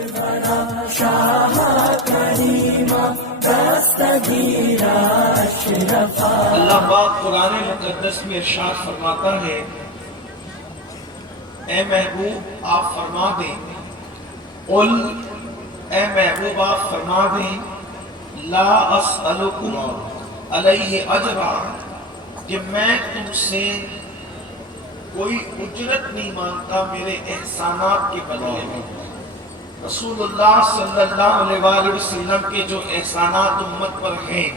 اللہ پاک قرآن مقدس میں ارشاد فرماتا ہے، اے محبوب آپ فرما دیں، قل اے محبوب آپ فرما دیں، لا اسألکم علیہ اجرا، کہ میں تم سے کوئی اجرت نہیں مانگتا میرے احسانات کے بدلے میں۔ رسول اللہ صلی اللہ علیہ وآلہ وسلم کے جو احسانات امت پر ہیں،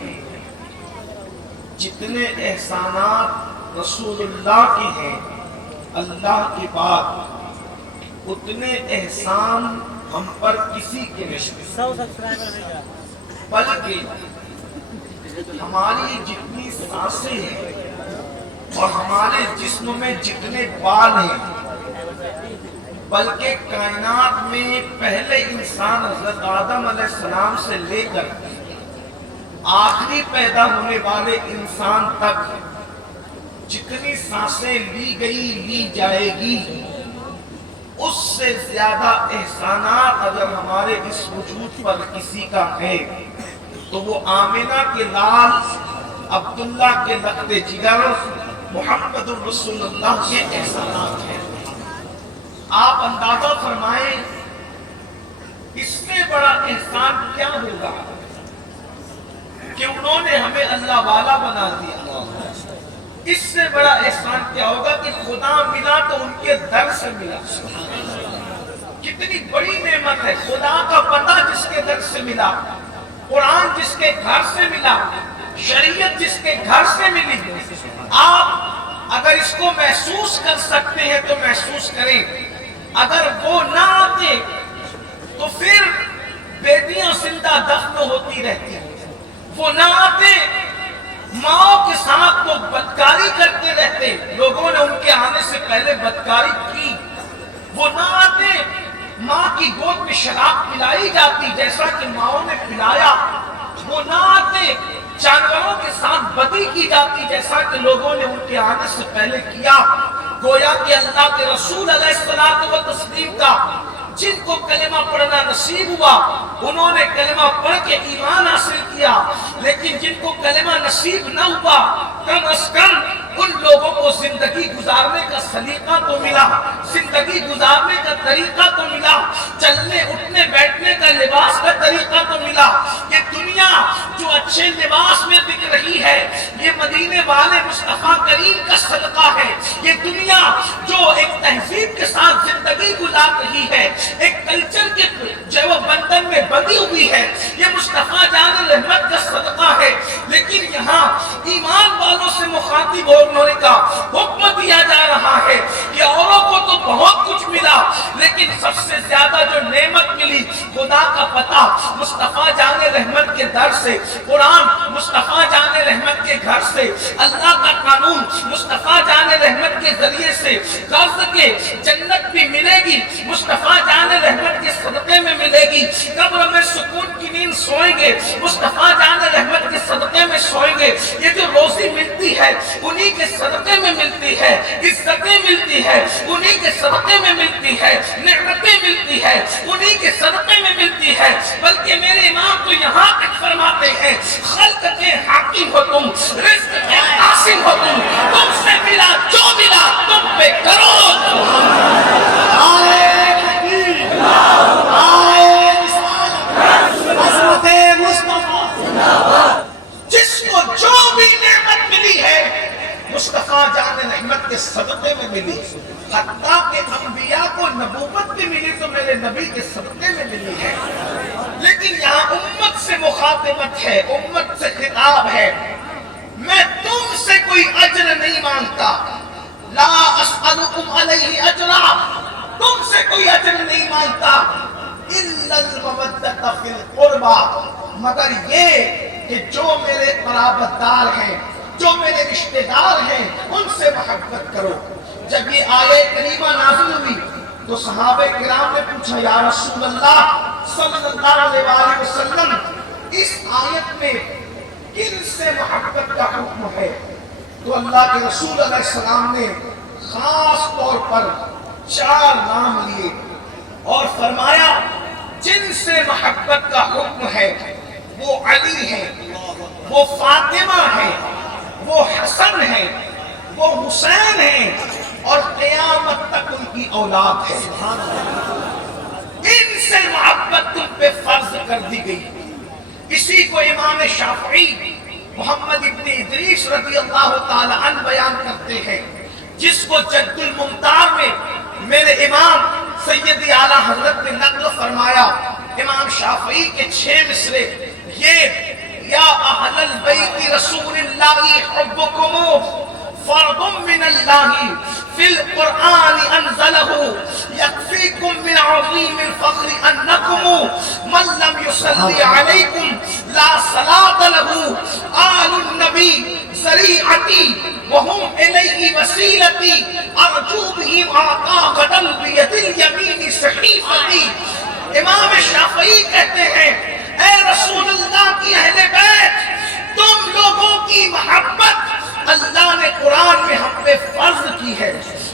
جتنے احسانات رسول اللہ کے ہیں اللہ کے بعد، اتنے احسان ہم پر کسی کے نہیں، بلکہ ہماری جتنی سانسیں ہیں اور ہمارے جسم میں جتنے بال ہیں، بلکہ کائنات میں پہلے انسان حضرت آدم علیہ السلام سے لے کر آخری پیدا ہونے والے انسان تک جتنی سانسیں لی جائے گی، اس سے زیادہ احسانات اگر ہمارے اس وجود پر کسی کا ہے تو وہ آمنہ کے لال عبداللہ کے لخت جگر محمد الرسول اللہ کے احسانات ہیں۔ آپ اندازہ فرمائیں اس سے بڑا احسان کیا ہوگا کہ انہوں نے ہمیں اللہ والا بنا دیا۔ اس سے بڑا احسان کیا ہوگا کہ خدا ملا تو ان کے در سے ملا۔ کتنی بڑی نعمت ہے، خدا کا پتہ جس کے در سے ملا، قرآن جس کے گھر سے ملا، شریعت جس کے گھر سے ملی۔ آپ اگر اس کو محسوس کر سکتے ہیں تو محسوس کریں، اگر وہ نہ آتے تو پھر بیٹیاں زندہ دفن ہوتی رہتی ہیں، وہ نہ آتے ماں کے ساتھ لوگ بدکاری کرتے رہتے، لوگوں نے ان کے آنے سے پہلے بدکاری کی، وہ نہ آتے ماں کی گود میں شراب پلائی جاتی جیسا کہ ماؤں نے پلایا، وہ نہ آتے جانوروں کے ساتھ بدی کی جاتی جیسا کہ لوگوں نے ان کے آنے سے پہلے کیا۔ گویا کہ اللہ کے رسول علیہ الصلوۃ والتسلیم کا جن کو کلمہ پڑھنا نصیب ہوا انہوں نے کلمہ پڑھ کے ایمان حاصل کیا، لیکن جن کو کلمہ نصیب نہ ہوا کم از کم ان لوگوں کو زندگی گزارنے کا سلیقہ تو ملا، زندگی گزارنے کا طریقہ تو ملا، چلنے اٹھنے بیٹھنے کا لباس کا طریقہ تو ملا۔ یہ دنیا جو اچھے لباس میں دکھ رہی ہے یہ مدینے والے مصطفیٰ کریم کا صدقہ ہے۔ یہ دنیا جو ایک تہذیب کے ساتھ زندگی گزار رہی ہے، ایک کلچر کے جو وہ بندن میں بندھی ہوئی ہے، یہ مصطفیٰ جان رحمت کا صدقہ ہے۔ لیکن یہاں ایمان والوں سے مخاطب ہونے کا حکم دیا جا رہا ہے کہ اوروں کو تو بہت کچھ ملا لیکن سب سے زیادہ جو نعمت ملی خدا کا پتہ مصطفیٰ جان رحمت کے در سے، قرآن مصطفیٰ جان رحمت کے گھر سے، اللہ کا قانون مصطفیٰ جان رحمت کے ذریعے سے، غرض کے جنت بھی ملے گی مصطفیٰ جان رحمت کے صدقے میں ملے گی، قبر میں سکون کی نیند سوئیں گے مصطفیٰ جان رحمت کے صدقے میں سوئیں گے۔ یہ جو روزی ملتی ہے انہی کے صدقے میں ملتی ہے، عزتیں ملتی ہے انہی کے صدقے میں ملتی ہے، نعمتیں ملتی ہے انہی کے صدقے میں ملتی ہے۔ بلکہ میرے امام تو یہاں تک فرماتے ہیں خلق کے حاکم ہو تم، رزق کے قاسم ہو تم سے ملا جو ملا تم پہ کرو۔ جس کو جو بھی نعمت ملی ہے مصطفیٰ جان رحمت کے صدقے میں ملی، حتیٰ کہ انبیاء کو نبوت بھی ملی تو میرے نبی کے صدقے میں ملی ہے۔ لیکن یہاں امت سے مخاطبت ہے، امت سے خطاب ہے، میں تم سے کوئی اجر نہیں مانگتا، لا اسألکم علیہ اجرا، تم سے کوئی اجر نہیں مانگتا، الا المودۃ فی القربى، مگر یہ کہ جو میرے قرابت دار ہیں، جو میرے رشتہ دار ہیں ان سے محبت کرو۔ جب یہ آیت کریمہ نازل ہوئی تو صحابہ کرام نے پوچھا یا رسول اللہ صلی اللہ علیہ وآلہ وسلم اس آیت میں کن سے محبت کا حکم ہے؟ تو اللہ کے رسول علیہ السلام نے خاص طور پر 4 نام لیے اور فرمایا جن سے محبت کا حکم ہے وہ علی ہے، وہ فاطمہ ہے، وہ حسن ہے، وہ حسین ہے، اور قیامت تک ان کی اولاد ہے۔ ان سے محبت تم پہ فرض کر دی گئی۔ اسی کو امام شافعی محمد ابن ادریس رضی اللہ تعالی عنہ بیان کرتے ہیں، جس کو جد الممتار میں میرے امام سیدی اعلیٰ حضرت نے نقل فرمایا۔ امام شافعی کے 6 مصرے یہ یا اہل البیت رسول اللہ حبکم فرض من اللہ فی القرآن انزلہ یکفیکم من عظیم الفخر انکم من لم یصلی علیکم لا صلاة لہ آل النبی ذریعتی وہم الیہ وسیلتی ارجو بہم آقا غدل بید الیمین صحیفتی۔ امام شافعی کہتے ہیں اے رسول اللہ کی اہل بیت، تم لوگوں کی محبت اللہ نے قرآن میں ہم پہ فرض کی ہے۔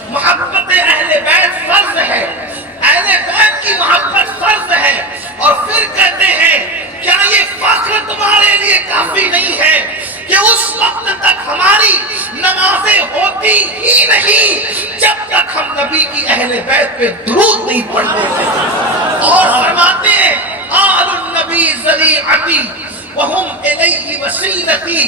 محبت اہل بیت فرض ہے، اہل بیت کی محبت فرض ہے۔ اور پھر کہتے ہیں کیا یہ فخر تمہارے لیے کافی نہیں ہے کہ اس وقت تک ہماری نمازیں ہوتی ہی نہیں جب تک ہم نبی کی اہل بیت پہ درود نہیں پڑھتے تھے؟ اور فرماتے ہیں آل النبی ذریعتی وہم الیہ وسیلتی،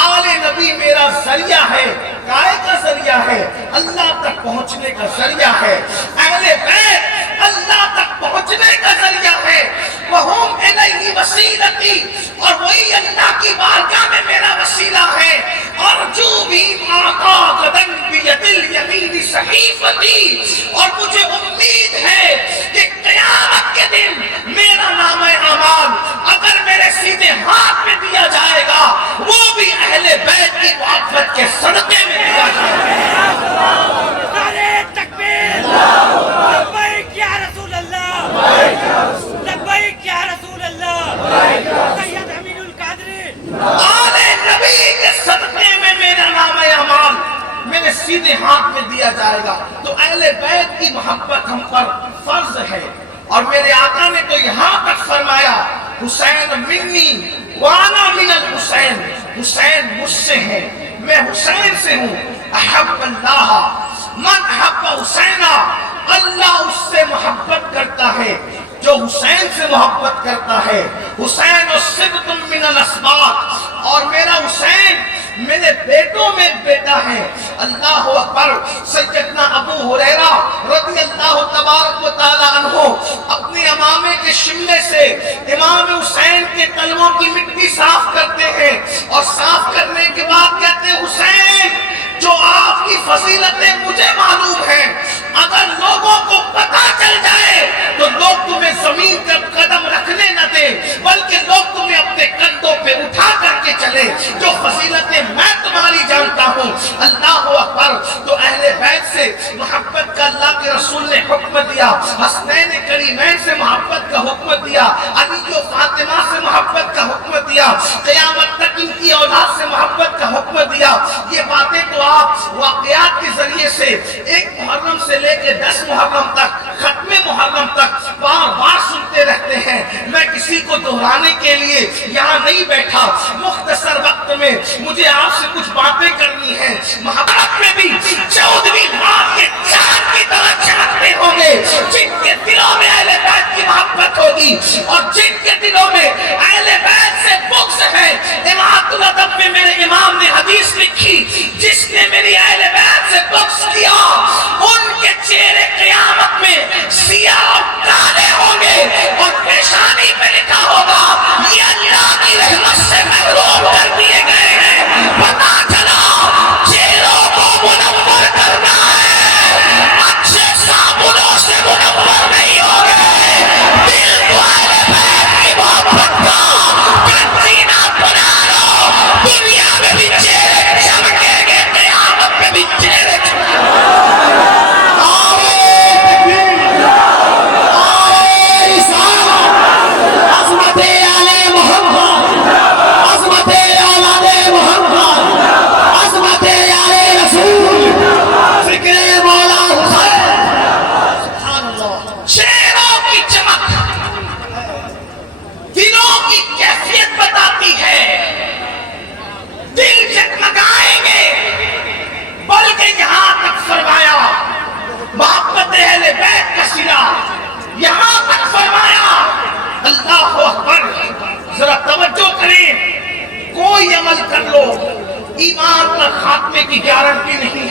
آل نبی میرا ذریعہ ہے۔ کائے کا ذریعہ ہے؟ اللہ تک پہنچنے کا ذریعہ ہے۔ اہل بیت اللہ تک پہنچنے کا ذریعہ ہے۔ وہم الیہ وسیلتی، اور وہی اللہ کی بارگاہ میں میرا وسیلہ ہے۔ ارجو بھی آقا قدم بید الیمین صحیفتی، اور مجھے امید ہے کہ قیامت کے دن میرا نام اعمال اگر میرے سیدھے ہاتھ میں دیا جائے گا وہ بھی اہل بیت کی محبت کے صدقے میں دیا جائے گا۔ نعرہ تکبیر، لبیک یا رسول اللہ، لبیک یا رسول اللہ، سید امین القادری۔ آل نبی کے صدقے میں میرا نام اعمال میرے سیدھے ہاتھ میں دیا جائے گا۔ تو اہل بیت کی محبت ہم پر فرض ہے۔ اور میرے آقا نے تو یہاں تک فرمایا حسین منی وانا من الحسین، حسین مجھ سے ہے، میں حسین سے ہوں۔ احب اللہ من احب حسینہ، اللہ اس سے محبت کرتا ہے جو حسین سے محبت کرتا ہے۔ حسین الصبط من الاسباط، اور میرا حسین میرے بیٹوں میں ایک بیٹا ہے۔ اللہ اکبر۔ سیدنا ابو ہریرہ رضی اللہ تبارک و تعالی عنہ اپنے امامے کے شملے سے امام حسین کے قلموں کی مٹی صاف کرتے ہیں، اور صاف کرنے کے بعد کہتے ہیں حسین جو آپ کی فضیلتیں مجھے معلوم ہیں، اگر لوگوں کو پتہ چل جائے تو لوگ تمہیں زمین پر قدم رکھنے نہ دیں، بلکہ لوگ تمہیں اپنے کندھوں پہ اٹھا کر کے چلے۔ جو فضیلتیں میں تمہاری جانتا ہوں۔ اللہ اکبر۔ تو اہل بیت سے محبت کا اللہ کے رسول نے حکم دیا، حسنین کریمین سے محبت کا حکم دیا، علی و فاطمہ سے محبت کا حکم دیا، قیامت تک ان کی اولاد سے محبت کا حکم دیا۔ یہ باتیں تو آپ واقعات کے ذریعے سے 1 محرم سے لے کے 10 محرم تک، ختم محرم تک بار بار سنتے رہتے ہیں۔ میں کسی کو دہرانے کے لیے یہاں نہیں بیٹھا، مختصر وقت میں مجھے آپ سے کچھ باتیں کرنی ہیں۔ محبت میں بھی 14ویں رات کے چاند کی طرح چمکتے ہوں گے جن کے دلوں میں اہل بیت کی محبت ہوگی، اور جن کے دلوں میں اہل بیت سے بغض ہے۔ امامت الادب میں میرے امام نے حدیث لکھی، جس نے میری اہل بیت سے بغض کیا ان کے چہرے قیامت میں سیاہ اور کالے ہوں گے، اور پیشانی پہ لکھا ہوگا یہ اللہ کی رحمت سے محروم کر دیے گئے ہیں۔ پتہ چلا چہروں کو منور کرنا ہے، اچھے صابنوں سے منور نہیں ہو گئے، دل کو اہل بیت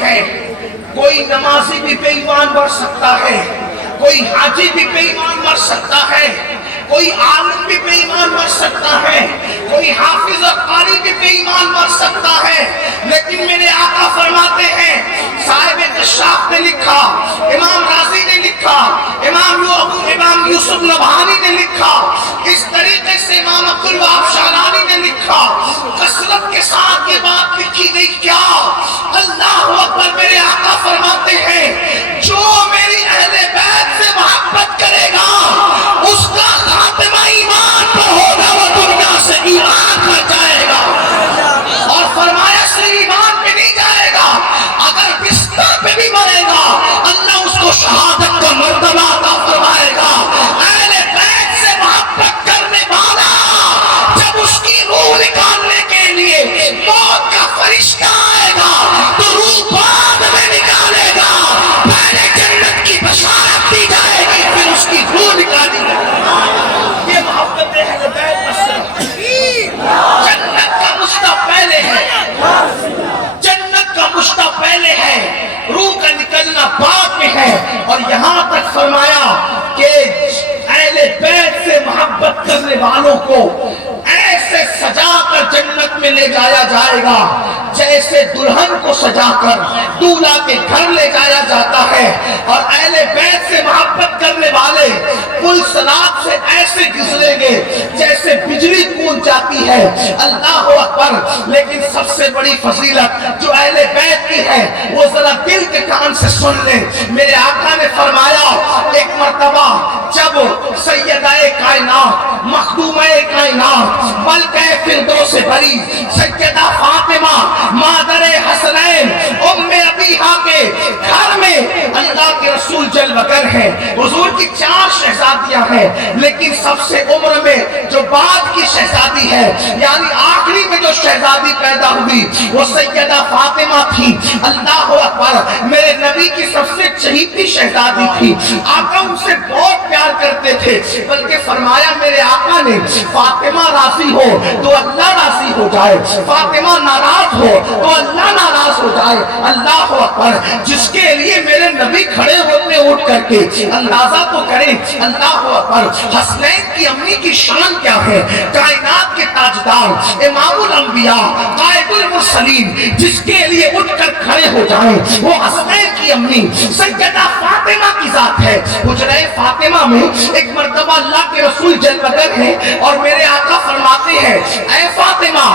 ہے. کوئی نمازی بھی بے ایمان مر سکتا ہے, کوئی حاجی بھی بے ایمان مر سکتا ہے, کوئی عالم بھی بے ایمان مر سکتا ہے, کوئی حافظ اور قاری بھی بے ایمان مر سکتا ہے. لیکن میرے آقا فرماتے ہیں, صاحب کشاف نے لکھا, امام رازی نے لکھا, امام یوسف نبہانی نے لکھا, اس طریقے سے امام عبدالوہاب شعرانی نے لکھا, کثرت کے ساتھ یہ بات لکھی گئی. کیا اللہ اکبر, میرے آقا فرماتے ہیں جو میری اہل بیت سے محبت کرے گا اس کا خاتمہ ایمان پر ہوگا, وہ دنیا سے ایمان پر جائے گا. اور فرمایا صرف ایمان پہ نہیں جائے گا, اگر بستر پہ بھی مرے گا اللہ اس کو شہادت کا مرتبہ عطا فرمائے گا. اہل بیت سے محبت کرنے والا جب اس کی روح نکالنے کے لیے موت کا فرشتہ آئے گا تو روح بعد میں نکالے گا. پہلے جنت کی بشارت دی جائے گی, پھر اس کی روح نکالی جائے گی. یہ محبت اہل بیت جنت کا مشتاق پہلے ہے, جنت کا مشتاق پہلے ہے, روح کا نکلنا بعد میں ہے. اور یہاں تک فرمایا کہ اہل بیت سے محبت کرنے والوں کو ایسے سجا کر جنت میں لے جایا جائے گا جیسے دلہن کو سجا کر دولہا کے گھر لے جایا جاتا ہے. اور اہل بیت سے محبت کرنے والے پل صراط سے ایسے گزریں گے جیسے بجلی کون جاتی ہے. اللہ اکبر. لیکن سب سے بڑی فضیلت جو اہل بیت کی ہے وہ ذرا دل کے کان سے سن لیں. میرے آقا نے فرمایا ایک مرتبہ جب سیدہ کائنات, مخدومہ کائنات, ملکہ فردوس بری, سیدہ فاطمہ مادر حسنین ام ابیہا کے گھر میں اللہ کے رسول جلوہ گر ہیں. حضور کی 4 شہزادیاں ہیں, لیکن سب سے عمر میں جو بعد کی شہزادی ہے, یعنی آخری میں جو شہزادی پیدا ہوئی وہ سیدہ فاطمہ تھی. اللہ اکبر. میرے نبی کی سب سے چہیتی شہزادی تھی. آقا ان سے بہت پیار کرتے تھے, بلکہ فرمایا میرے آقا نے فاطمہ راضی ہو تو اللہ راضی ہو جائے, فاطمہ ناراض ہو تو اللہ ناراض ہو جائے. اللہ اکبر. جس کے لیے میرے نبی کھڑے ہوتے اٹھ کر کے اندازہ تو کریں. اللہ اکبر. حسنین کی امی کی شان کیا ہے, کائنات کے تاجدار, امام الانبیاء, قائد المرسلین, جس کے لیے اٹھ کر کھڑے ہو جائیں وہ حسنین کی امی سیدہ فاطمہ کی ذات ہے. حجرہ فاطمہ میں ایک مرتبہ اللہ کے رسول جلوہ گر ہیں اور میرے آقا فرماتے ہیں اے فاطمہ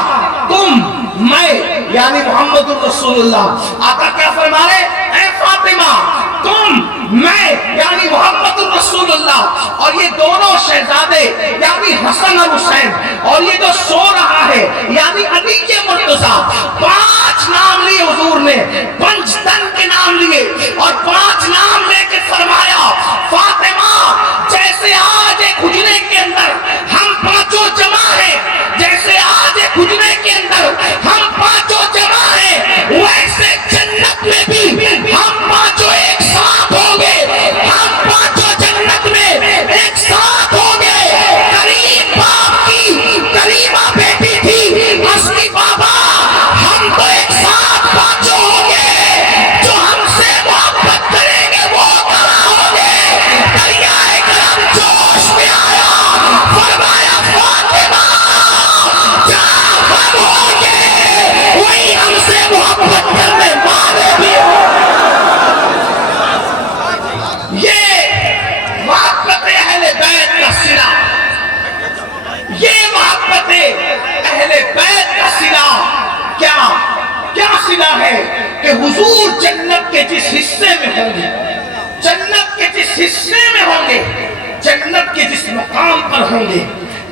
تم میں, یعنی محمد الرسول اللہ. آقا کیا فرما رہے, اے فاطمہ تم میں, یعنی محمد الرسول اللہ. اور یہ دونوں شہزادے یعنی حسن اور حسین, اور یہ جو سو رہا ہے یعنی علی کے مرتضیٰ. 5 نام لیے حضور نے, 5 تن کے نام لیے اور 5 نام لے کے فرمایا فاطمہ جیسے آج ایک حجرے کے اندر ہم 5 جمع ہیں, جیسے آج ایک حجرے کے اندر ہم 5 جمع ہیں, ویسے جنت میں بھی ہم 5 ایک ساتھ ہوں گے. ہم 5 جنت میں ایک ساتھ ہوں گے. کریم باپ کی کریمہ بیٹی تھی اصلی بابا, ہم تو ایک ساتھ 5 ہوں گے. جو ہم سے محبت کریں گے وہ کہاں ہوں گے. دریائے کرم جوش میں آیا, فرمایا فاطمہ جہاں ہم ہوں گے وہی ہم سے محبت کرنے والے بھی ہوں. یہ محبت اہل بیت کا صلہ, یہ محبت اہل بیت کا صلہ کیا صلہ ہے کہ حضور جنت کے جس حصے میں ہوں گے, جنت کے جس حصے میں ہوں گے, جنت کے جس مقام پر ہوں گے,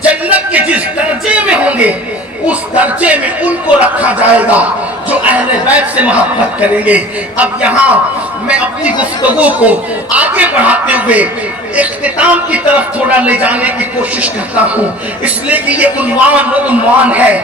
جنت کے جس درجے میں ہوں گے, اس درجے میں ان کو رکھا جائے گا جو اہل بیت سے محبت کریں گے. اب یہاں میں اپنی گفتگو کو آگے بڑھاتے ہوئے اختتام کی طرف تھوڑا لے جانے کی کوشش کرتا ہوں, اس لیے کہ یہ عنوان ہے.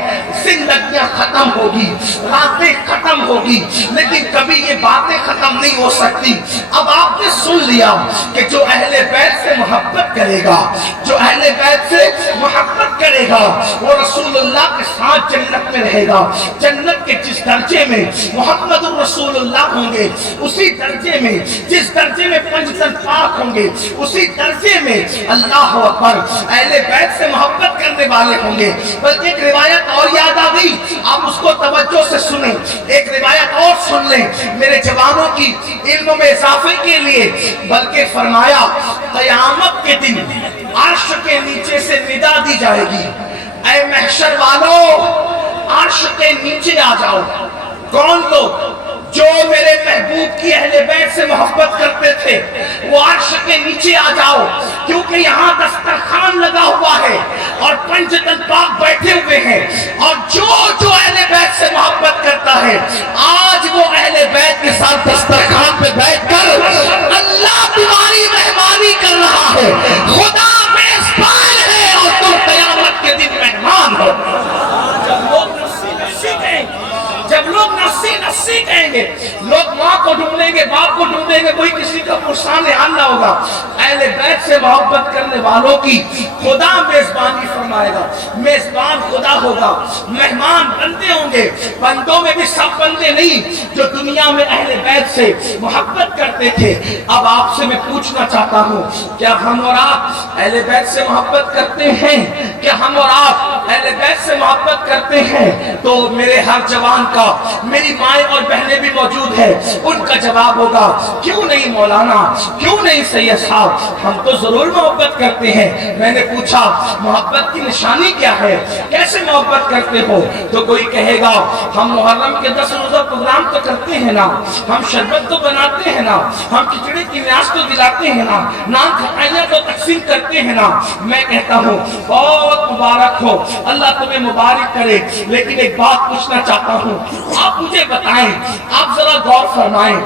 زندگیاں ختم ہوگی, راتیں ختم ہوگی, لیکن کبھی یہ باتیں ختم نہیں ہو سکتی. اب آپ نے سن لیا کہ جو اہل بیت سے محبت کرے گا, جو اہل بیت سے محبت کرے گا وہ رسول اللہ کے ساتھ جنت میں رہے گا. جنت کے جس درجے میں محمد رسول اللہ ہوں گے, اسی درجے میں جس درجے میں پنجتن پاک ہوں گے, اسی درجے میں اللہ اکبر اہل بیت سے محبت کرنے والے ہوں گے. بلکہ ایک روایت اور یاد آ گئی, آپ اس کو توجہ سے سنیں. ایک روایت اور سن لیں میرے جوانوں کی علم میں اضافے کے لیے. بلکہ فرمایا قیامت کے دن عرش کے نیچے سے ندا دی جائے گی, اے محشر والوں عرش کے نیچے آ جاؤ. کون لوگ؟ جو میرے محبوب کی اہل بیت سے محبت کرتے تھے, وہ عرش کے نیچے آ جاؤ, کیونکہ یہاں دسترخوان لگا ہوا ہے اور پنجتن پاک بیٹھے ہوئے ہیں. اور جو اہل بیت سے محبت کرتا ہے, آج وہ اہل بیت کے ساتھ دسترخوان پہ بیٹھ کر اللہ تمہاری مہمانی کر رہا ہے. خدا میزبان ہے اور تم قیامت کے دن مہمان ہو. جب لوگ نفسی کہیں گے, لوگ ماں کو ڈھونڈیں گے, باپ کو ڈھونڈیں گے, کوئی کسی کا پرسان حال نہ ہوگا. اہل بیت سے محبت کرنے والوں کی خدا میزبانی فرمائے گا. میزبان خدا ہوگا, مہمان بندے ہوں گے. بندوں میں بھی سب بندے نہیں جو دنیا میں اہل بیت سے محبت کرتے تھے. اب آپ سے میں پوچھنا چاہتا ہوں, کیا ہم اور آپ اہل بیت سے محبت کرتے ہیں؟ کیا ہم اور آپ اہل بیت سے محبت کرتے ہیں؟ تو میرے ہر جوان کا, میری مائیں اور بہنیں بھی موجود ہیں, ان کا جواب ہوگا کیوں نہیں مولانا, کیوں نہیں سید صاحب, ہم تو ضرور محبت کرتے ہیں. میں نے پوچھا محبت کی نشانی کیا ہے, کیسے محبت کرتے ہو؟ تو کوئی کہے گا ہم محرم کے 10 روزہ پروگرام تو کرتے ہیں نا, ہم شربت تو بناتے ہیں نا, ہم کھچڑی کی نیاز تو دلاتے ہیں نا, نان کھٹائیاں تو تقسیم کرتے ہیں نا. میں کہتا ہوں بہت مبارک ہو, اللہ تمہیں مبارک کرے. لیکن ایک بات پوچھنا چاہتا ہوں, آپ مجھے بتائیں, آپ ذرا غور فرمائیں,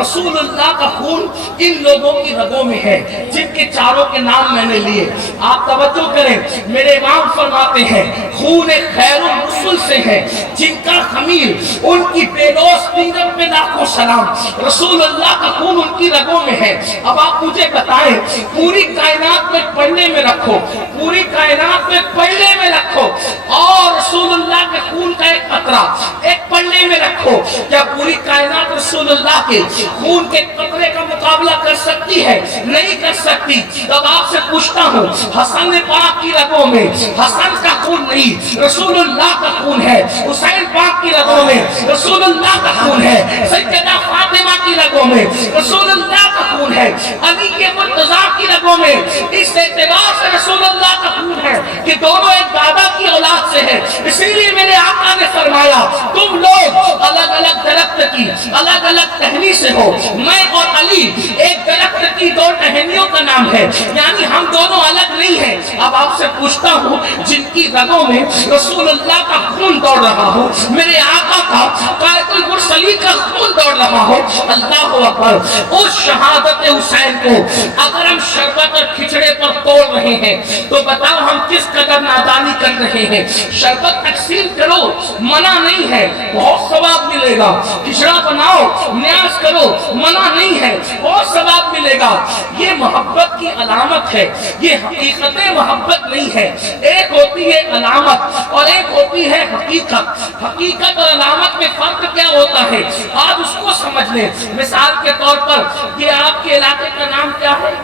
رسول اللہ کا خون ان لوگوں کی رگوں میں ہے جن کے چاروں کے نام میں نے لیے. آپ توجہ کریں, میرے امام فرماتے ہیں خون خیر الرسل سے ہے جن کا خمیر ان کی بیلوس پیرت میں لاکھوں سلام. رسول اللہ کا خون ان کی رگوں میں ہے. اب آپ مجھے بتائیں, پوری کائنات میں پڑھنے میں رکھو, پوری کائنات میں پڑھنے میں رکھو, اور رسول اللہ کے خون کا ایک قطرہ ایک پڑھنے میں رکھو, کیا پوری کائنات رسول اللہ کے خون کے قطرے کا مقابلہ کر سکتی ہے؟ نہیں کر سکتی. تب آپ سے پوچھتا ہوں, حسن پاک کی رگوں میں حسن کا خون نہیں, رسول اللہ کا خون ہے. حسین پاک کی رگوں میں رسول اللہ کا خون ہے. سیدہ فاطمہ کی رگوں میں رسول اللہ کا خون ہے. علی کے مرتضیٰ کی رگوں میں اس اعتبار سے رسول اللہ کا خون ہے کہ دونوں ایک دادا کی اولاد سے ہے. اسی لیے میرے آقا نے فرمایا تم لوگ الگ الگ درخت کی الگ الگ ٹہنی سے ہو, میں اور علی ایک درخت کی 2 ٹہنیوں کا نام ہے, یعنی ہم دونوں الگ نہیں ہیں. اب آپ سے پوچھتا ہوں, جن کی رگوں میں رسول اللہ کا خون دوڑ رہا ہو, میرے آقا کا قائد المرسلین کا خون دوڑ رہا ہو, اللہ اکبر, اس شہادت حسین کو اگر ہم شربت اور کھچڑے پر توڑ رہے ہیں تو بتاؤ ہم کس قدر نادانی کر رہے ہیں. شربت تقسیم کرو, منع نہیں ہے, بہت ثواب ملے گا. کھچڑا بناؤ, نیاز کرو, منع نہیں ہے, بہت ثواب ملے گا. یہ محبت کی علامت ہے, یہ حقیقت محبت نہیں ہے. ایک ہوتی ہے علامت اور ایک ہوتی ہے حقیقت. حقیقت اور علامت میں فرق کیا ہوتا ہے آج اس کو سمجھ لیں. مثال کے طور پر یہ آپ کے علاقے کا نام کیا ہے؟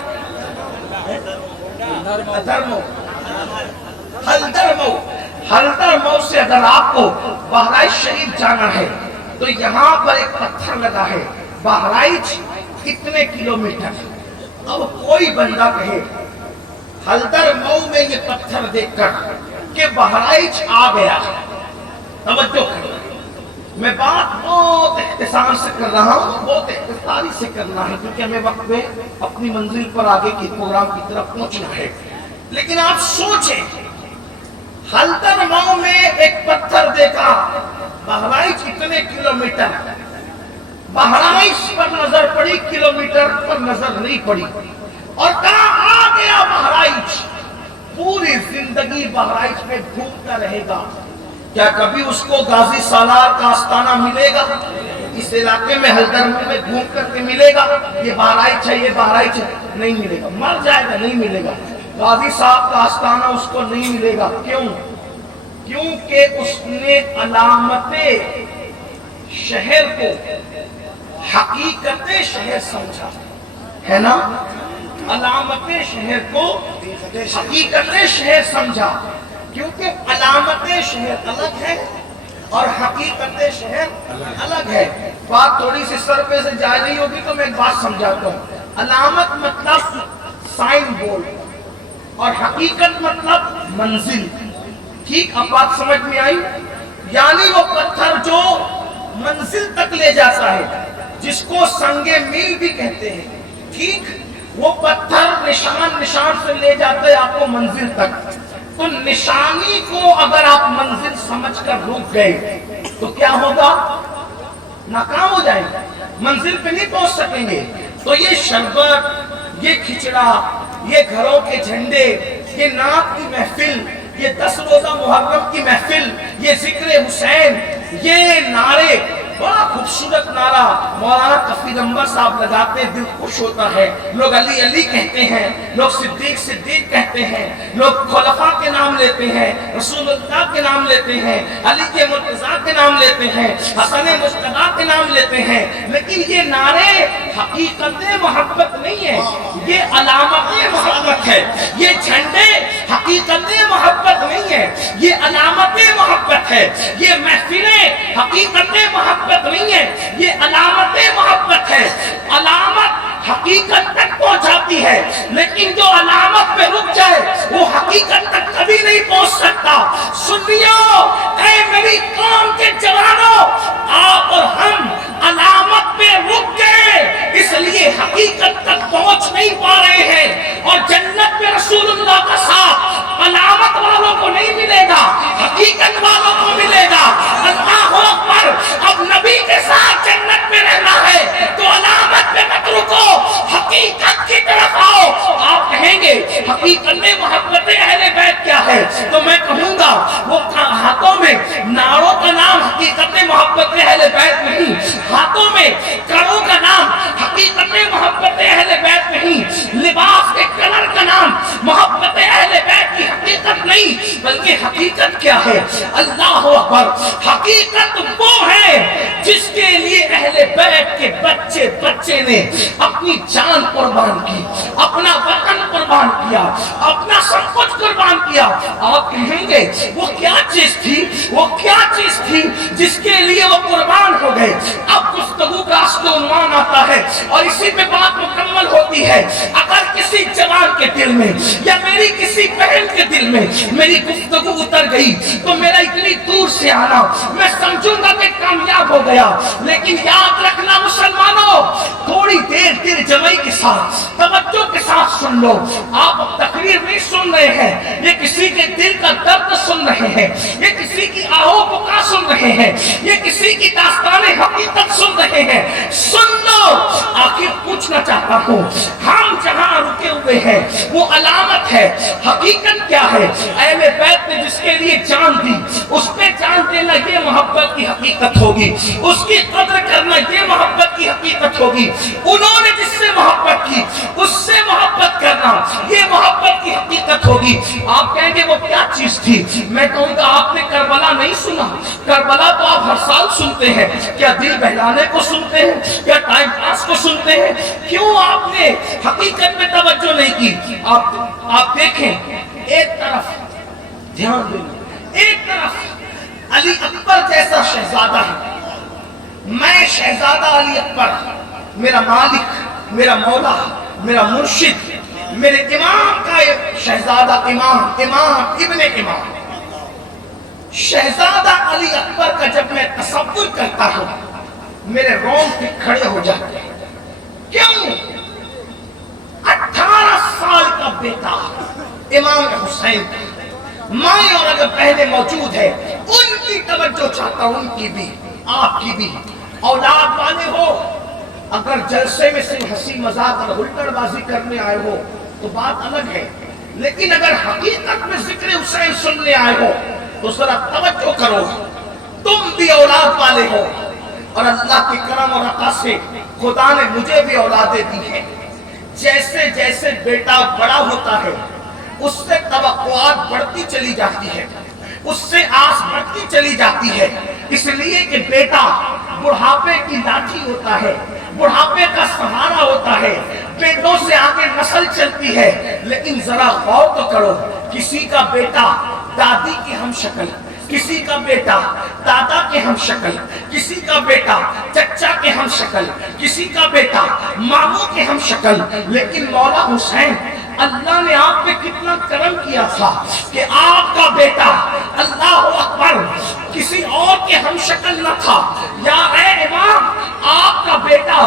حلدر مئو سے اگر آپ کو بہرائچ شریف جانا ہے تو یہاں پر ایک پتھر لگا ہے, بہرائچ کتنے کلومیٹر. اب کوئی بندہ کہے حلدر مئو میں یہ پتھر دیکھ کر کہ بہرائچ آ گیا, توجہ کرو, میں بات بہت اختصار سے کر رہا ہوں, بہت اختصاری سے کرنا ہے کیونکہ ہمیں وقت میں اپنی منزل پر آگے کی پروگرام کی طرف پہنچنا ہے. لیکن آپ سوچیں, حلدر مئو میں ایک پتھر دیکھا, بہرائچ کتنے کلومیٹر, بہرائچ پر نظر پڑی, کلومیٹر پر نظر نہیں پڑی, اور کہاں آ گیا بہرائچ. پوری زندگی بہرائچ میں گھومتا رہے گا, کیا کبھی اس کو غازی سالار کا آستانہ ملے گا؟ اس علاقے میں حلدر مئو میں گھوم کر کے ملے گا یہ بہرائچ ہے, یہ بہرائچ ہے؟ نہیں ملے گا. مر جائے گا, نہیں ملے گا. غازی صاحب کا آستانہ اس کو نہیں ملے گا. کیوں؟ کیونکہ اس نے علامت شہر کو حقیقت شہر سمجھا ہے نا. علامت شہر کو حقیقت شہر سمجھا، کیونکہ علامت شہر الگ ہے اور حقیقت شہر الگ ہے. بات تھوڑی سی سر پہ سے جائے نہیں ہوگی تو میں ایک بات سمجھاتا ہوں. علامت مطلب سائن بورڈ اور حقیقت مطلب منزل. ٹھیک، اب بات سمجھ میں آئی؟ یعنی وہ پتھر جو منزل تک لے جاتا ہے، جس کو سنگ میل بھی کہتے ہیں. ٹھیک، وہ پتھر نشان سے لے جاتا ہے آپ کو منزل تک. تو نشانی کو اگر آپ منزل سمجھ کر رک گئے تو کیا ہوگا؟ ناکام ہو جائیں گے، منزل پہ نہیں پہنچ سکیں گے. تو یہ شربت، یہ کھچڑا، یہ گھروں کے جھنڈے، یہ نعت کی محفل، یہ 10 روزہ محرم کی محفل، یہ ذکر حسین، یہ نعرے، بڑا خوبصورت نعرہ مولانا کفیل انور صاحب لگاتے ہیں، دل خوش ہوتا ہے. لوگ علی علی کہتے ہیں، لوگ صدیق صدیق کہتے ہیں، لوگ خلفاء کے نام لیتے ہیں، رسول اللہ کے نام لیتے ہیں، علی کے مرتضیٰ کے نام لیتے ہیں، حسن مجتبیٰ کے نام لیتے ہیں. لیکن یہ نعرے حقیقت محبت نہیں ہے، یہ علامت محبت ہے. یہ جھنڈے حقیقت محبت نہیں ہے، یہ علامت محبت ہے. یہ محفلیں حقیقت محبت نہیں ہے، یہ علامت محبت ہے. علامت حقیقت تک پہنچاتی ہے، لیکن جو علامت پہ رک جائے وہ حقیقت تک کبھی نہیں پہنچ سکتا. سنیو، اے میری قوم کے جوانوں، آپ اور ہم علامت پہ رک گئے، اس لیے حقیقت تک پہنچ نہیں پا رہے ہیں. اور جنت میں رسول اللہ کا ساتھ علامت والوں کو نہیں ملے گا، حقیقت والوں کو ملے گا. اللہ اکبر. اب نبی کے ساتھ جنت میں رہنا ہے تو علامت پہ مت رکو، حقیقت کی طرف آؤ. آپ کہیں گے حقیقت میں محبت اہل بیت کیا ہے؟ تو میں کہوں گا وہ ہاتھوں میں ناروں کا نام حقیقت محبت اہل بیت نہیں، ہاتھوں میں کروں کا نام حقیقت محبت اہل بیت نہیں، لباس کے کلر کا نام محبت اہل بیت کی حقیقت نہیں، بلکہ حقیقت کیا ہے؟ اللہ اکبر. حقیقت وہ ہے جس کے لیے اہل بیت کے بچے بچے نے اپنی جان قربان کی، اپنا وطن قربان کیا، اپنا سب کچھ قربان کیا. آپ کہیں گے وہ کیا چیز تھی، وہ کیا چیز تھی جس کے لیے وہ قربان ہو گئے؟ اب گفتگو کا اصل عنوان آتا ہے اور اسی پہ بات مکمل ہوتی ہے. اگر کسی جوان کے دل میں یا میری کسی بہن کے دل میں میری گفتگو اتر گئی تو میرا اتنی دور سے آنا میں سمجھوں گا کہ کامیاب ہو گیا. لیکن یاد رکھنا مسلمانوں، تھوڑی دیر دل جمعی کے ساتھ توجہ کے ساتھ سن لو. آپ تقریر نہیں سن رہے ہیں، یہ کسی کے دل کا درد سن رہے ہیں، یہ کسی کی آہو پکار سن رہے ہیں، یہ کسی کی داستان حقیقت سن رہے ہیں. سن لو. آخر پوچھنا چاہتا ہوں، ہم جہاں رکے ہوئے ہیں وہ علامت ہے، حقیقت کیا ہے؟ اہل بیت نے جس کے لیے جان دی، اس پہ جان دینا یہ محبت کی حقیقت ہوگی، اس کی قدر کرنا یہ محبت کی حقیقت ہوگی. انہوں نے جس سے محبت کی اس سے محبت کرنا یہ محبت کی حقیقت ہوگی. آپ کہیں گے وہ کیا چیز تھی؟ میں کہوں گا آپ نے کربلا نہیں سنا. کربلا تو آپ ہر سال سنتے ہیں. کیا دل بہلانے کو سنتے ہیں؟ کیا ٹائم پاس کو سنتے ہیں؟ کیوں آپ نے حقیقت میں توجہ نہیں کی؟ آپ دیکھیں، ایک طرف دھیان دیں، ایک طرف علی اکبر جیسا شہزادہ ہے. میں شہزادہ علی اکبر، میرا مالک، میرا مولا، میرا مرشد، میرے امام کا شہزادہ، امام ابن امام شہزادہ علی اکبر کا جب میں تصور کرتا ہوں میرے رونگٹے کھڑے ہو جاتے ہیں. کیوں؟ 18 سال کا بیٹا امام حسین، مائیں اور اگر پہلے موجود ہے ان کی توجہ چاہتا ہوں، ان کی بھی آپ کی بھی. اولاد والے ہو، اگر جلسے میں صرف ہنسی مذاق اور ہلڑ بازی کرنے آئے ہو تو بات الگ ہے، لیکن اگر حقیقت میں ذکر حسین سننے آئے ہو تو ذرا توجہ کرو. تم بھی اولاد والے ہو اور اللہ کے کرم اور عطا سے خدا نے مجھے بھی اولادیں دی ہیں. جیسے جیسے بیٹا بڑا ہوتا ہے اس سے توقعات بڑھتی چلی جاتی ہے، اس سے آس بڑھتی چلی جاتی ہے، اس لیے کہ بیٹا بڑھاپے کی لاٹھی ہوتا ہے، بڑھاپے کا سہارا ہوتا ہے، بیٹوں سے آگے نسل چلتی ہے۔ لیکن ذرا غور تو کرو، کسی کا بیٹا دادی کی ہم شکل، کسی کا بیٹا دادا کے ہم شکل، کسی کا بیٹا چچا کے ہم شکل، کسی کا بیٹا ماموں کے ہم شکل، لیکن مولا حسین اللہ نے آپ پہ کتنا کرم کیا تھا کہ آپ کا بیٹا اللہ اکبر کسی اور کے ہم شکل نہ تھا۔ یا اے امام، آپ کا بیٹا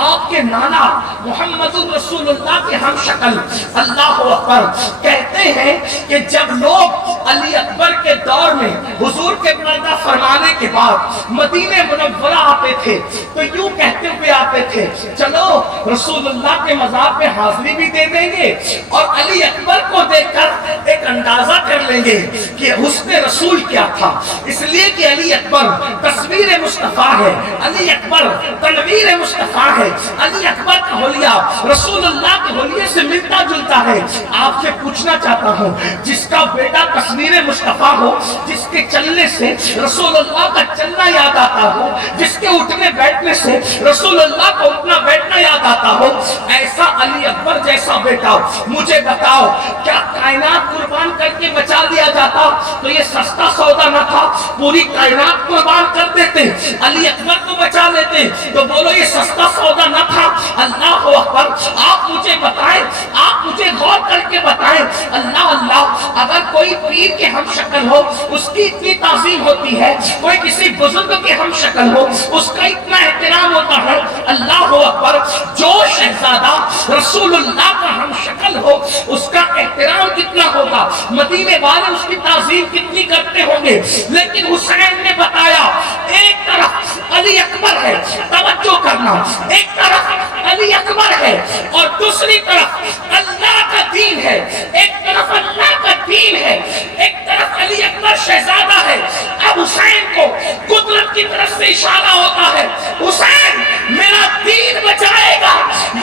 آپ کے نانا محمد رسول اللہ کے ہم شکل۔ اللہ اکبر۔ کہتے ہیں کہ جب لوگ علی اکبر کے دور میں حضور کے پردہ فرمانے کے بعد مدینہ منورہ آتے تھے تو یوں کہتے ہوئے آتے تھے، چلو رسول اللہ کے مزار پہ حاضری بھی دے دیں گے اور علی اکبر کو دیکھ کر ایک اندازہ کر لیں گے کہ حسن رسول کیا تھا۔ اس لیے کہ علی اکبر تصویر مصطفیٰ ہے، علی اکبر تنویر مصطفیٰ ہے، علی اکبر کا حلیہ رسول اللہ کے حلیے سے ملتا جلتا ہے۔ آپ سے پوچھنا چاہتا ہوں، جس کا بیٹا تصویر مصطفیٰ ہو، جس کے چلنے سے رسول اللہ کا چلنا یاد آتا ہو، جس کے اٹھنے بیٹھنے سے رسول اللہ کا اٹھنا بیٹھنا یاد آتا ہو، ایسا علی اکبر جیسا بیٹا مجھے بتاؤ، کیا کائنات قربان کر کے بچا لیا جاتا تو یہ سستا سودا نہ تھا؟ پوری کائنات قربان کر دیتے، علی اکبر کو بچا لیتے، تو بولو یہ سستا سودا نہ تھا؟ اللہ اکبر۔ آپ مجھے بتائیں، آپ مجھے غور کر کے بتائیں، اللہ اللہ، اگر کوئی پیر کے ہم شکل ہو اس کی اتنی تعظیم ہوتی ہے، کوئی کسی بزرگ کے ہم شکل ہو اس کا اتنا احترام ہوتا ہے، اللہ اکبر۔ جو شہزادہ رسول اللہ کا ہم شکل ہو اس کا احترام کتنا ہوگا، مدینے والے اس کی تعظیم کتنی کرتے ہوں گے۔ لیکن حسین نے بتایا، ایک طرف علی اکبر ہے، توجہ کرنا، ایک طرف علی اکبر ہے اور دوسری طرف اللہ کا دین ہے، ایک طرف اللہ کا دین ہے، ایک طرف علی اکبر شہزادہ ہے۔ اب حسین کو قدرت کی طرف سے اشارہ ہوتا ہے، حسین میرا دین بچائے گا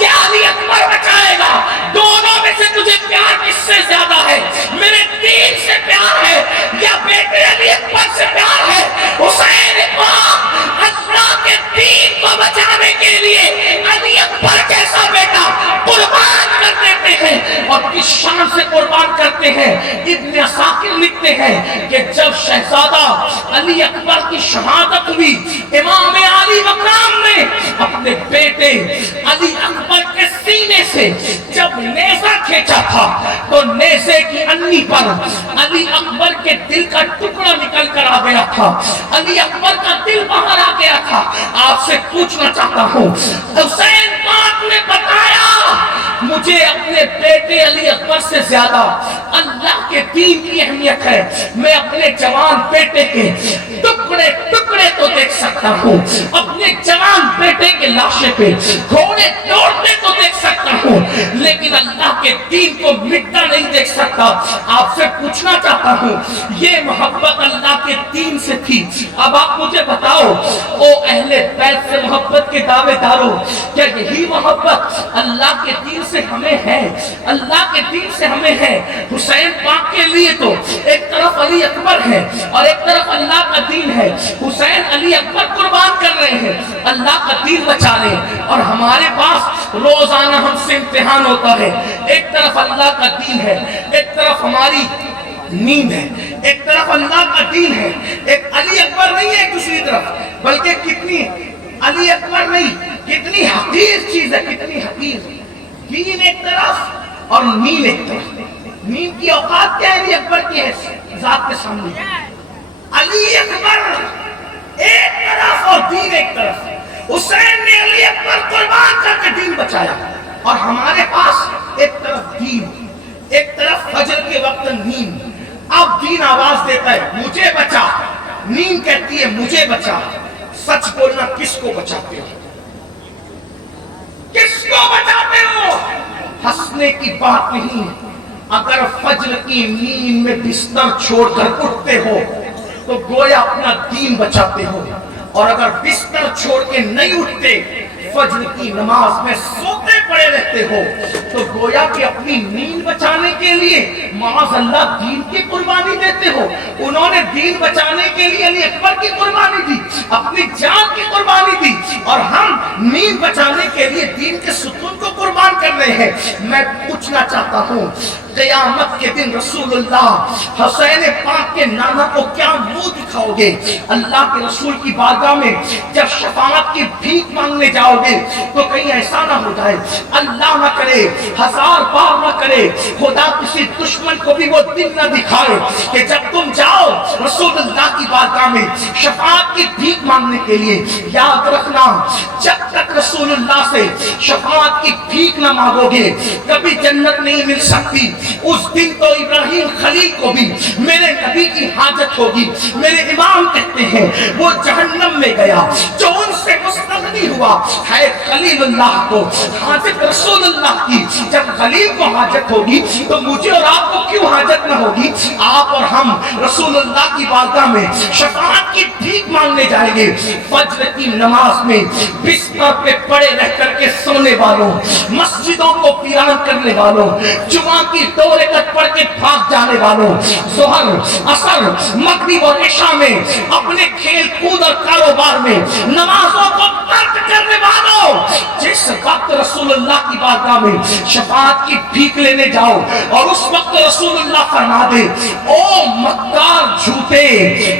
یا علی اکبر بچائے گا؟ دونوں میں سے تجھے پیار کس سے زیادہ ہے؟ میرے دین سے پیار ہے یا بیٹے علی اکبر سے پیار ہے؟ حسین امام اللہ کے دین کو بچانے کے لیے علی اکبر جیسا بیٹا قربان کر دیتے ہیں۔ اور کس شان سے قربان کرتے ہیں؟ ابن عساکر لکھتے ہیں کہ جب شہزادہ علی اکبر کی شہادت ہوئی، امام علی مقام نے اپنے بیٹے علی اکبر کے سینے سے جب نیزہ کھینچا تھا تو نیزے کی انی پر علی اکبر کے دل کا ٹکڑا نکل کر آ گیا تھا، علی اکبر کا دل باہر آ گیا تھا۔ آپ سے پوچھنا چاہتا ہوں، حسین پاک نے بتایا مجھے اپنے بیٹے علی اکبر سے زیادہ اللہ کے دین کی اہمیت ہے، میں اپنے جوان بیٹے کے ٹکڑے ٹکڑے تو دیکھ سکتا ہوں، اپنے جوان بیٹے کے لاشے پہ گھوڑے دوڑتے تو دیکھ سکتا ہوں، لیکن اللہ کے دین کو مٹتا نہیں دیکھ سکتا۔ آپ سے پوچھنا چاہتا ہوں، یہ محبت اللہ کے دین سے تھی۔ اب آپ مجھے بتاؤ، او اہل بیت سے محبت کے دعوے داروں، کیا یہی محبت اللہ کے دین سے ہمیں ہے؟ اللہ کے دین سے ہمیں ہے۔ حسین پاک کے لیے تو ایک طرف علی اکبر ہے اور ایک طرف اللہ کا دین ہے۔ حسین علی اکبر قربان کر رہے ہیں اللہ کا دین بچا رہے ہیں، اور ہمارے پاس روزانہ ہم سے امتحان ہوتا ہے۔ ایک طرف اللہ کا دین ہے، ایک طرف ہماری نیند ہے، ایک طرف اللہ کا دین ہے، ایک علی اکبر نہیں ہے ایک دوسری طرف، بلکہ کتنی علی اکبر نہیں، کتنی حقیر چیز ہے، کتنی حقیر۔ دین ایک طرف اور نیند ایک طرف۔ نیند کی اوقات کیا ہے علی اکبر کی ہے ذات کے سامنے؟ علی اکبر ایک طرف اور دین ایک طرف۔ حسین نے علی اکبر قربان کر کے دین بچایا، اور ہمارے پاس ایک طرف دین، ایک طرف فجر کے وقت نیند۔ اب دین آواز دیتا ہے مجھے بچا، نیند کہتی ہے مجھے بچا۔ سچ بولنا، کس کو بچاتے ہو؟ کس کو بچاتے ہو؟ ہنسنے کی بات نہیں، اگر فجر کی نیند میں بستر چھوڑ کر اٹھتے ہو تو گویا اپنا دین بچاتے ہو، اور اگر بستر چھوڑ کے نہیں اٹھتے، فجر کی نماز میں سوتے پڑے رہتے ہو تو گویا کہ اپنی نیند بچانے کے لیے معاذ اللہ دین کی قربانی دیتے ہو. انہوں نے دین بچانے کے لیے علی اکبر کی قربانی دی, اپنی جان کی قربانی دی, اور ہم نیند بچانے کے لیے دین کے ستون کو قربان کر رہے ہیں. میں پوچھنا چاہتا ہوں قیامت کے دن رسول اللہ حسین پاک کے نانا کو کیا منہ دکھاؤ گے؟ اللہ کے رسول کی بارگاہ میں جب شفاعت کی بھیک مانگنے جاؤ گے تو کہیں ایسا نہ ہو جائے, اللہ نہ کرے, ہزار بار نہ کرے, خدا کسی دشمن کو بھی وہ دن نہ دکھائے کہ جب تم جاؤ رسول اللہ کی بارگاہ میں شفاعت کی بھیک مانگنے کے لیے, یاد رکھنا جب تک رسول اللہ سے شفاعت کی بھیک نہ مانگو گے کبھی جنت نہیں مل سکتی. اس دن تو ابراہیم خلیل کو بھی میرے نبی کی حاجت ہوگی. میرے امام کہتے ہیں وہ جہنم میں گیا جو ان سے مستغنی ہوا ہے خلیل اللہ کو حاجت رسول اللہ کی. جب خلیل کو حاجت ہوگی تو مجھے اور آپ کو کیوں حاجت نہ ہوگی؟ آپ اور ہم رسول اللہ کی بارگاہ میں شفاعت کی بھیک مانگنے جائیں گے. فجر کی نماز میں بستر پہ پڑے رہ کر کے سونے والوں, مسجدوں کو ویران کرنے والوں, جمعہ کی 2 رکعت پڑھ کے بھاگ جانے والوں, ظہر عصر مغرب اور عشاء میں اپنے کھیل کود اور کاروبار میں نمازوں کو ترک کرنے والوں, جس وقت رسول اللہ کی بارگاہ میں شفاعت کی بھیک لینے جاؤ اور اس وقت رسول اللہ فرما دے او مکار جھوٹے,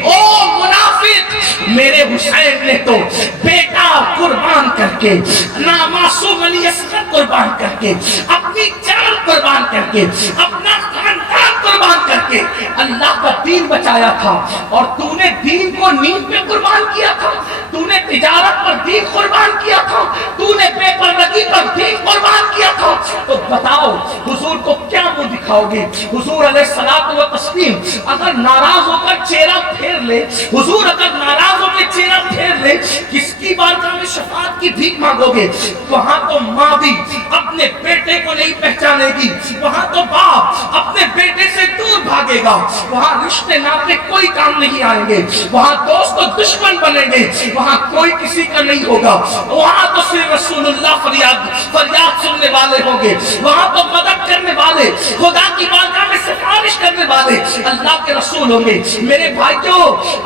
او منافق, میرے حسین نے تو بیٹا قربان کر کے, نامعصوم علی اصغر قربان کر کے, اپنی جان قربان کر کے, اپنا خاندان قربان کر کے اللہ کا دین بچایا تھا, اور تو نے دین کو نیند پہ قربان کیا تھا, تو نے تجارت پر دین قربان کیا تھا, تو نے بے پردگی پر دین قربان کیا تھا. تو بتاؤ حضور کو کیا منہ دکھاؤ گے؟ حضور علیہ الصلوۃ والتسلیم اگر ناراض ہو کر چہرہ پھیر لے, حضور اگر ناراض ہو کے چہرہ پھیر لے, کس کی بارگاہ میں شفاعت کی بھیک مانگو گے؟ وہاں تو ماں بھی اپنے بیٹے کو نہیں پہچانے گی, وہاں تو باپ اپنے بیٹے سے دور بھاگے گا, وہاں رشتے ناطے کوئی کام نہیں آئیں گے, وہاں دوست و دشمن بنیں گے, وہاں کوئی کسی کا نہیں ہوگا, وہاں تو صرف رسول اللہ فریاد سننے والے ہوں گے, وہاں تو مدد کرنے والے, خدا کی بارگاہ میں سفارش کرنے والے اللہ کے رسول ہوں گے. میرے بھائیوں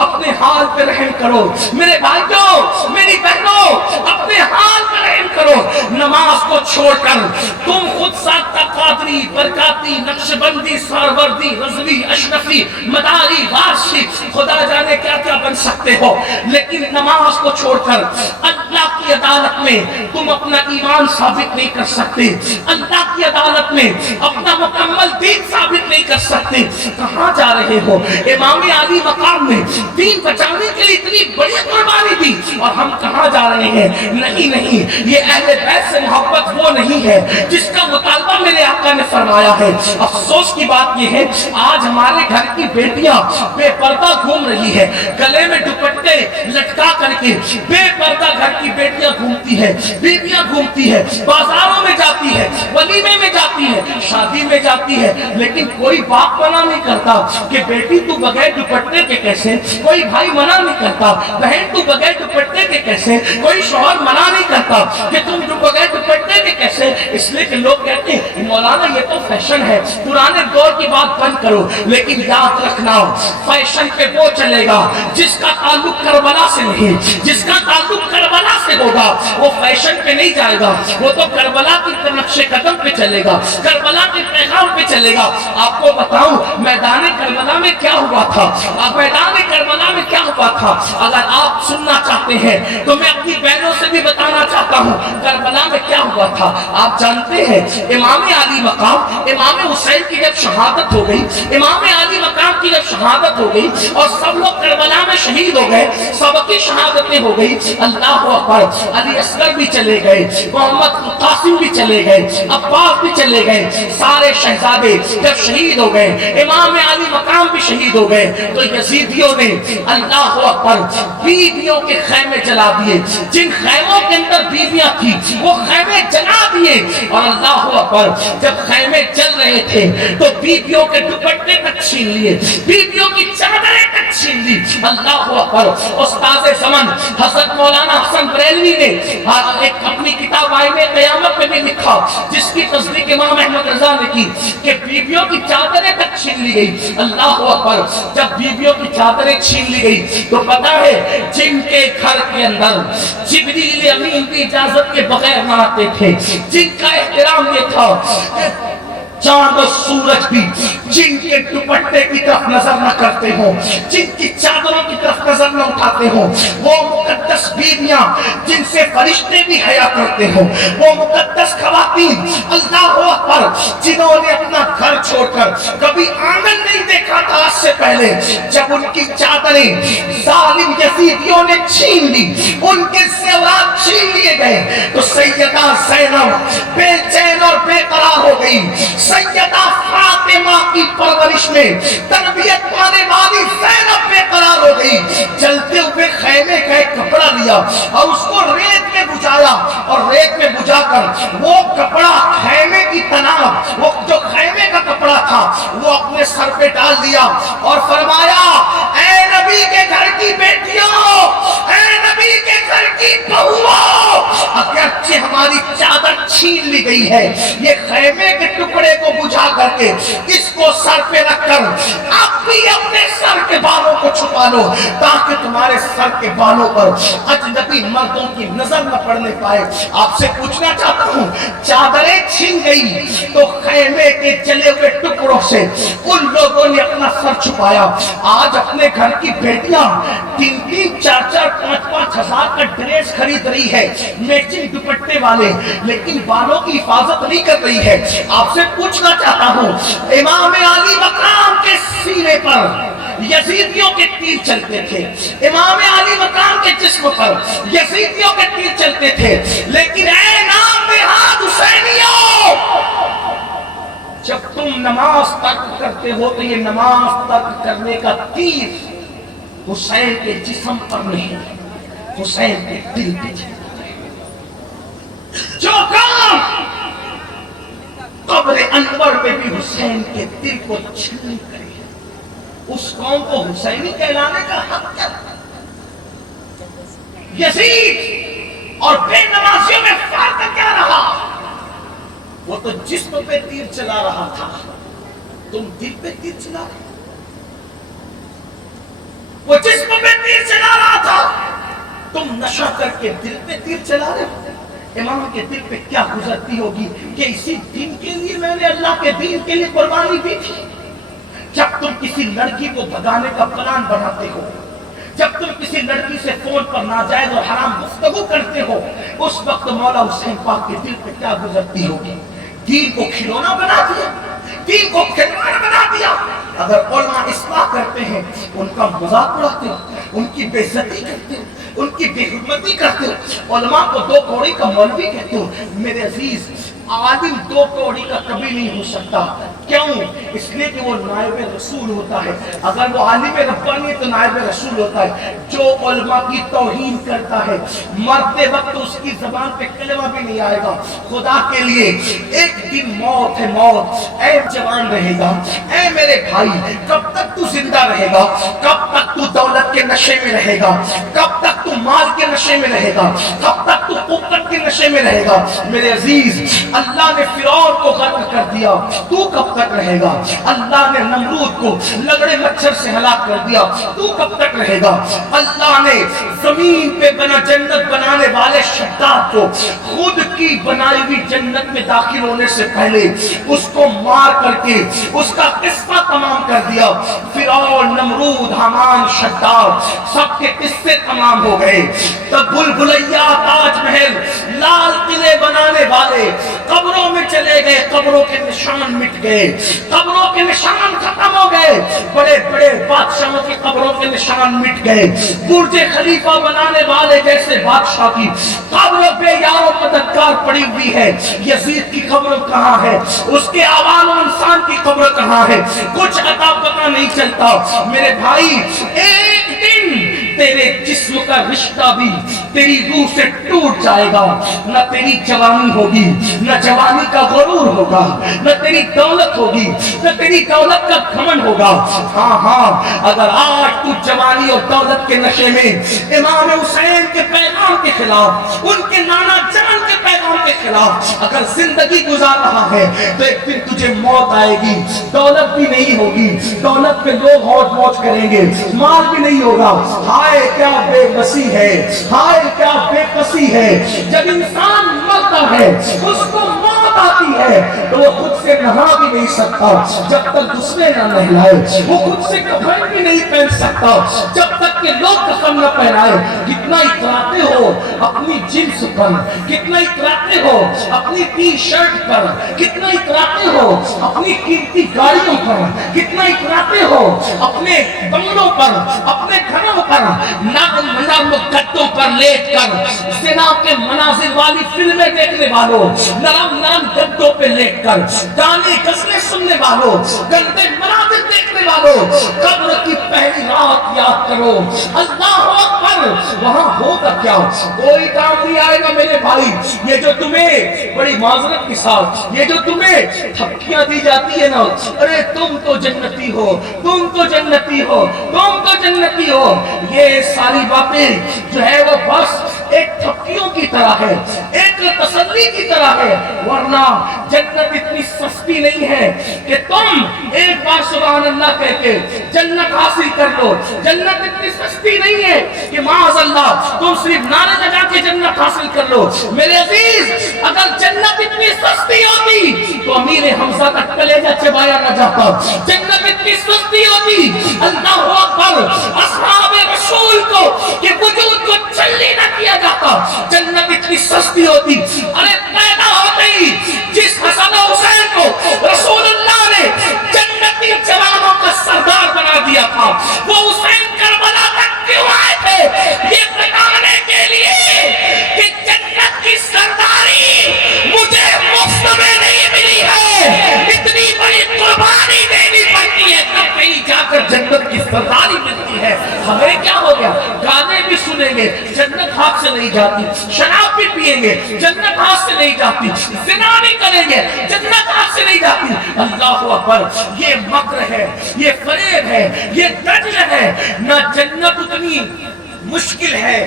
اپنے حال پہ رحم کرو, میرے بھائیوں میری بہنوں اپنے حال پہ رحم کرو. نماز کو چھوڑ کر تم خود ساختہ قادری, برکاتی, نقشبندی, سہروردی, رضوی, اشرفی, مداری, وارشی, خدا جانے کیا کیا بن سکتے ہو, لیکن نماز کو چھوڑ کر اللہ کی عدالت میں تم اپنا ایمان ثابت نہیں کر سکتے, اللہ کی عدالت میں اپنا مکمل دین ثابت نہیں کر سکتے. کہاں جا رہے ہو؟ امام علی مقام میں دین بچانے کے لیے اتنی بڑی قربانی دی, اور ہم کہاں جا رہے ہیں؟ نہیں, یہ اہل بیت سے محبت وہ نہیں ہے جس کا مطالبہ میرے آقا نے فرمایا ہے. افسوس کی بات یہ ہے آج ہمارے گھر کی بیٹیاں بے پردہ گھوم رہی ہے, گلے میں دوپٹے لٹکا کر کے بے پردہ گھر کی بیٹیاں گھومتی ہے, بیویاں گھومتی ہے, بازاروں میں جاتی ہے, ولیمے میں جاتی ہے, شادی میں جاتی ہے, لیکن کوئی باپ منع نہیں کرتا کہ بیٹی تو بغیر دوپٹے کے کیسے, کوئی بھائی منع نہیں کرتا بہن تو بغیر دوپٹے کے کیسے, کوئی شوہر منع نہیں کرتا کہ تم بغیر دوپٹے کے کیسے. اس لیے کہ لوگ کہتے ہیں مولانا یہ تو فیشن ہے, پرانے دور کی بات بند کرو. لیکن یاد رکھنا فیشن پہ وہ چلے گا جس کا تعلق کربلا سے نہیں, جس کا تعلق کربلا سے ہوگا وہ فیشن پہ نہیں جائے گا, وہ تو کربلا کی نقش قدم پہ چلے گا, کربلا کے پیغام پہ چلے گا. آپ کو بتاؤں میدان کربلا میں کیا ہوا تھا, میدان کربلا میں کیا ہوا تھا, اگر آپ سننا چاہتے ہیں تو میں اپنی بہنوں سے بھی بتانا چاہتا ہوں کربلا میں کیا ہوا تھا. آپ جانتے ہیں امام علی مقام, امام حسین کی جب شہادت ہو گئی, امام علی مقام کی جب شہادت ہو گئی اور سب لوگ کربلا میں شہید ہو گئے, سب کی شہادتیں ہو گئی, اللہ اکبر, علی اصغر بھی چلے گئے, محمد قاسم بھی چلے گئے, عباس بھی چلے گئے, سارے شہزادے جب شہید ہو گئے, امام علی مقام بھی شہید ہو گئے, تو یزیدیوں نے اللہ اکبر بیویوں کے خیمے جلا دیے, جن خیموں کے اندر بیویاں تھی وہ خیمے جلا دیے. اور اللہ اکبر جب خیمے جل رہے تھے تو بیویوں کے دوپٹے تک چھین لیے, بیویوں کی چادریں تک چھین لی. اللہ اکبر. استاد زمن حضرت مولانا حسن بریلوی نے ایک اپنی کتاب آئینہ قیامت میں بھی لکھا, جس کی تصدیق امام احمد رضا نے کی, کہ بیویوں کی چادریں تک چھین لی گئی. اللہ اکبر. جب بیویوں کی چادریں چھین لی گئی تو پتا ہے جن کے گھر کے اندر جبریل امین کی اجازت کے بغیر نہ آتے تھے, جن کا احترام یہ تھا چاند و سورج بھی جن کے دوپٹے کی طرف نظر نہ کرتے ہوں, جن کی چادروں کی طرف نظر نہ اٹھاتے ہوں, وہ مقدس بیویاں جن سے فرشتے بھی حیا کرتے ہوں, وہ مقدس خواتین اللہ اکبر جنہوں نے اپنا گھر چھوڑ کر کبھی آنگن نہیں دیکھا تھا آج سے پہلے, جب ان کی چادریں ظالم یزیدیوں نے چھین لی, ان کے زیورات چھین لیے گئے, تو سیدہ زینب بے چین اور بے قرار ہو گئی. سیدہ فاطمہ کی پرورش میں تربیت پانے والی زینب بے قرار ہو گئی. جلتے ہوئے خیمے کا ایک کپڑا لیا اور اس کو ریت میں بجھایا, اور ریت میں بجھا کر وہ کپڑا خیمے کی تناب, وہ جو خیمے کا کپڑا تھا وہ اپنے سر پہ ڈال دیا اور فرمایا, اے نبی کے گھر کی بیٹیوں, اے نبی کے گھر کی بہوؤں, اگرچہ ہماری چادر چھین لی گئی ہے, یہ خیمے کے ٹکڑے کو بجھا کر کے اس کو سر پہ رکھ کر اب بھی اپنے سر کے بالوں کو چھپا لو, تاکہ تمہارے سر کے بالوں پر اجنبی مردوں کی نظر نہ پڑنے پائے. آپ سے پوچھنا چاہتا ہوں, چادریں چھین گئی تو خیمے کے جلے ہوئے ٹکڑوں سے ان لوگوں نے اپنا سر چھپایا. آج اپنے گھر کی بیٹیاں 3-3, 4-4, 5-5 ہزار کا ڈریس خرید رہی ہے, میچنگ دوپٹے والے, لیکن بالوں کی حفاظت نہیں کر رہی ہے. آپ سے پوچھنا چاہتا ہوں, امام علی مقام کے سینے پر یزیدیوں کے تیر چلتے تھے, امام علی مقام کے جسم پر یزیدیوں کے تیر چلتے تھے, لیکن اے نام نہاد حسینیوں, جب تم نماز ترک کرتے ہو تو یہ نماز ترک کرنے کا تیر حسین کے جسم پر نہیں, حسین کے دل پہ چلتا ہے. جو کام قبر انور میں بھی حسین کے دل کو چھلنی کرے, اس قوم کو حسینی کہلانے کا حق کیا؟ یزید اور بے نمازیوں میں فرق کیا رہا؟ وہ تو جسم پہ تیر چلا رہا تھا, تم دل پہ تیر چلا رہے. وہ جسم پہ تیر چلا رہا تھا, تم نشہ کر کے دل پہ تیر چلا رہے ہو. امام کے دل پہ کیا گزرتی ہوگی کہ اسی دین کے لیے میں نے اللہ کے دین کے لیے قربانی دی تھی. جب تم کسی لڑکی کو بھگانے کا پلان بناتے ہو, جب تم کسی لڑکی سے فون پر ناجائز اور حرام گفتگو کرتے ہو, اس وقت مولا حسین پاک کے دل پہ کیا گزرتی ہوگی؟ دین کو کھلونا بنا دیا, دین کو کھلواڑ بنا دیا. اگر علماء اصلاح کرتے ہیں ان کا مذاق اڑاتے ہو, ان کی بے عزتی کرتے ہو, ان کی بے حرمتی کرتے ہو, علماء کو 2 کوڑی کا مولوی کہتے ہو. میرے عزیز, عالم 2 کوڑی کا کبھی نہیں ہو سکتا. کیوں؟ اس لیے کہ وہ نائب رسول ہوتا ہے. اگر وہ عالم ربانی ہے تو نائب رسول ہوتا ہے. جو علماء کی توہین کرتا ہے, مرتے وقت اس کی زبان پہ کلمہ بھی نہیں آئے گا. خدا کے لیے ایک دن موت ہے, موت. اے جوان رہے گا, اے میرے بھائی, کب تک تو زندہ رہے گا؟ کب تک تو دولت کے نشے میں رہے گا؟ کب تک تو مال کے نشے میں رہے گا؟ کب تک تو قوت کے نشے میں رہے گا؟ میرے عزیز, اللہ نے فرعون کو غرق کر دیا, تو کب تک رہے گا؟ اللہ نے نمرود کو لگڑے مچھر سے ہلاک کر دیا, تو کب تک رہے گا؟ اللہ نے زمین پہ بنا جنت بنانے والے شداد کو خود کی بنائی ہوئی جنت میں داخل ہونے سے پہلے اس کو مار کر کے اس کا قصہ تمام کر دیا. فرعون, نمرود, حامان, شداد, سب کے قصے تمام ہو گئے. تب بلبلیا, تاج محل, لال قلعے بنانے والے قبروں میں چلے گئے, قبروں کے نشان مٹ گئے, قبروں کے نشان ختم ہو گئے. بڑے بڑے بادشاہوں کی قبروں کے نشان مٹ گئے. برج خلیفہ بنانے والے جیسے بادشاہ کی قبر بے یار و مددگار پڑی ہوئی ہے. یزید کی قبر کہاں ہے؟ اس کے عوام و انسان کی قبر کہاں ہے؟ کچھ عطا پتہ نہیں چلتا. میرے بھائی, ایک دن تیرے جسم کا رشتہ بھی تیری روح سے ٹوٹ جائے گا. نہ تیری جوانی ہوگی, نہ جوانی کا غرور ہوگا, نہ تیری دولت ہوگی, نہ تیری دولت کا گھمنڈ ہوگا. ہاں اگر آج تو جوانی اور دولت کے نشے میں امام حسین کے پیغام کے خلاف, ان کے نانا جان کے پیغام کے خلاف اگر زندگی گزار رہا ہے تو ایک دن تجھے موت آئے گی. دولت بھی نہیں ہوگی, دولت پہ لوگ ہوش موج کریں گے, مال بھی نہیں ہوگا. ہائے کیا بے بسی ہے, ہائے کیا بے بسی ہے. جب انسان مرتا ہے اس کو موت آتی ہے تو وہ خود سے نہا بھی نہیں سکتا جب تک دوسرے نہ نہلائے. وہ خود سے کفن بھی نہیں پہن سکتا جب تک کہ لوگ کفن نہ پہنائے. کتنا اتراتے ہو اپنی جنس پر, کتنا اتراتے ہو اپنی ٹی شرٹ پر, کتنا اتراتے ہو اپنی قیمتی گاڑیوں پر, کتنا اتراتے ہو اپنے بنگلوں پر, اپنے گھروں پر, نرم گدوں پر لیٹ کر زنا کے مناظر والی فلمیں دیکھنے والوں, نرم گدوں پہ لیٹ کر گانے غزلیں سننے والوں, گندے مناظر دیکھنے والوں, قبر کی پہلی رات یاد کرو. اللہ اکبر. وہاں ہوگا کیا؟ کوئی کام نہیں آئے گا میرے بھائی. یہ جو تمہیں بڑی معذرت کے ساتھ یہ جو تمہیں تھپکیاں دی جاتی ہے نا, ارے تم تو جنتی ہو, تم تو جنتی ہو, تم تو جنتی ہو, یہ ساری باتیں جو ہے وہ بس ایک تھپکیوں کی طرح ہے, ایک تسلی کی طرح ہے. ورنہ جنت اتنی سستی نہیں ہے کہ تم ایک بار سبحان اللہ کہہ کے جنت حاصل کر لو. جنت اتنی سستی نہیں ہے کہ معاذ اللہ تم صرف نعرے لگا کے جنت حاصل کر لو. میرے عزیز, اگر جنت اتنی سستی ہوتی تو امیر حمزہ کا کلیجہ چبایا نہ جاتا. جنت اتنی سستی ہوتی, اللہ اکبر, اصحاب رسول کو کہ وجود کو چلی نہ کیا جاتا. جنت اتنی سستی ہوتی, ارے پیدا ہوتے ہی جس حسن و حسین کو رسول اللہ نے جنتی جوانوں کا سردار بنا دیا تھا, وہ حسین کربلا تک کیوں آئے تھے؟ یہ بتانے کے لیے کہ جنت کی سرداری مجھے مفت میں نہیں ملی ہے, اتنی بڑی قربانی دینی پڑتی ہے تب کہیں جا کر جنت کی سرداری ملتی ہے. ہمیں کیا ہو گیا؟ گانے بھی سنیں گے, جنت ہاتھ سے نہیں جاتی. شراب بھی پیئیں گے, جنت ہاتھ سے نہیں جاتی. زنا بھی کریں گے, جنت ہاتھ سے نہیں جاتی. اللہ اکبر. یہ مکر ہے, یہ فریب ہے, یہ دجل ہے. نہ جنت اتنی مشکل ہے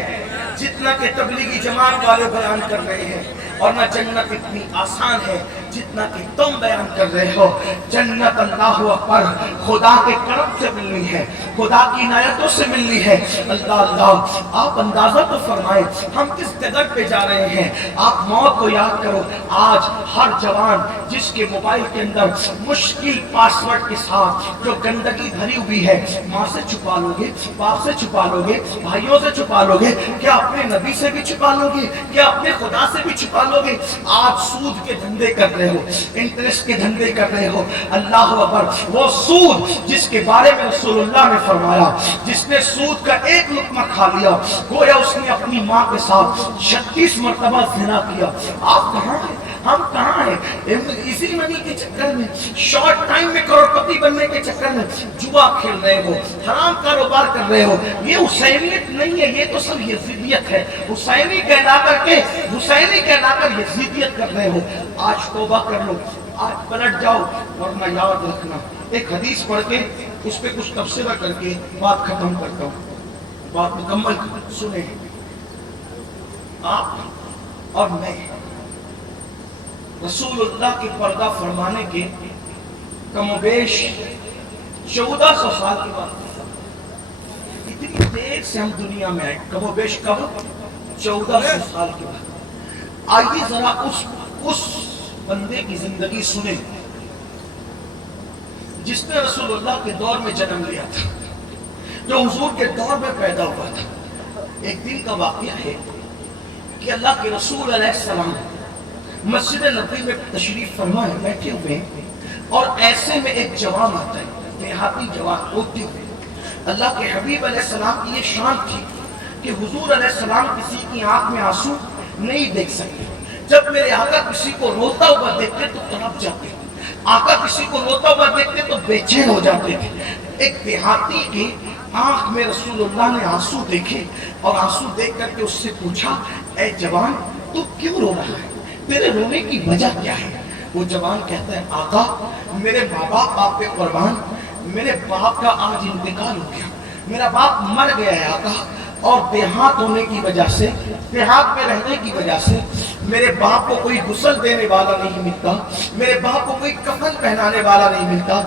جتنا کہ تبلیغی جماعت والے بیان کر رہے ہیں, اور نہ جنت اتنی آسان ہے جتنا کہ تم بیان کر رہے ہو. جنت اللہ اکبر خدا کے کرم سے ملنی ہے, خدا کی عنایتوں سے ملنی ہے. اللہ, آپ اندازہ تو فرمائیں ہم کس جگہ پہ جا رہے ہیں. آپ موت کو یاد کرو. آج ہر جوان جس کے موبائل کے اندر مشکل پاسورڈ کے ساتھ جو گندگی بھری ہوئی ہے, ماں سے چھپا لو گے, باپ سے چھپا لو گے, بھائیوں سے چھپا لو گے, کیا اپنے نبی سے بھی چھپا لو گے, کیا اپنے خدا سے بھی چھپا لو گے. آپ سود کے دھندے کر رہے ہو, انٹرسٹ کے دھندے کر رہے ہو. اللہ اکبر. وہ سود جس کے بارے میں رسول اللہ نے فرمایا, جس نے سود کا ایک لقمہ کھا لیا گویا اس نے اپنی ماں کے ساتھ 36 مرتبہ زنا کیا. آپ کہاں ہیں, ہم کہاں ہیں؟ اسی منی کے چکر میں, شارٹ ٹائم میں کروڑپتی بننے کے چکر میں جوا کھیل رہے ہو, حرام کاروبار کر رہے ہو. یہ حسینیت نہیں ہے, یہ تو سب یزیدیت ہے. حسینی کہلا کر یزیدیت کر رہے ہو. آج توبہ کر لو, آج پلٹ جاؤ. ورنہ یاد رکھنا, ایک حدیث پڑھ کے اس پہ کچھ تبصرہ کر کے بات ختم کرتا ہوں, بات مکمل سنیں. آپ اور میں رسول اللہ کے پردہ فرمانے کے کم و بیش 1400 سال کے بعد, اتنی دیر سے ہم دنیا میں آئے, کم و بیش کب 1400 سال کے بعد. آئیے ذرا اس بندے کی زندگی سنیں جس نے رسول اللہ کے دور میں جنم لیا تھا, جو حضور کے دور میں پیدا ہوا تھا. ایک دن کا واقعہ ہے کہ اللہ کے رسول علیہ السلام مسجد نبوی میں تشریف فرما ہے, بیٹھے ہوئے ہیں, اور ایسے میں ایک جوان آتا ہے, دیہاتی جوان روتے ہوئے. اللہ کے حبیب علیہ السلام کی یہ شان تھی کہ حضور علیہ السلام کسی کی آنکھ میں آنسو نہیں دیکھ سکتے. جب میرے آقا کسی کو روتا ہوا دیکھتے تو تڑپ جاتے, آقا کسی کو روتا ہوا دیکھتے تو بے چین ہو جاتے تھے. ایک دیہاتی کی آنکھ میں رسول اللہ نے آنسو دیکھے اور آنسو دیکھ کر کے اس سے پوچھا اے جوان تو کیوں رو رہا ہے, تیرے رونے کی وجہ کیا ہے؟ وہ جوان کہتا ہے آقا میرے ماں باپ آپ پہ قربان, میرے باپ کا آج انتقال ہو گیا, میرا باپ مر گیا ہے آقا, اور دیہات ہونے کی وجہ سے, دیہات میں رہنے کی وجہ سے میرے باپ کو کوئی غسل دینے والا نہیں ملتا, میرے باپ کو کوئی کفن پہنانے والا نہیں ملتا.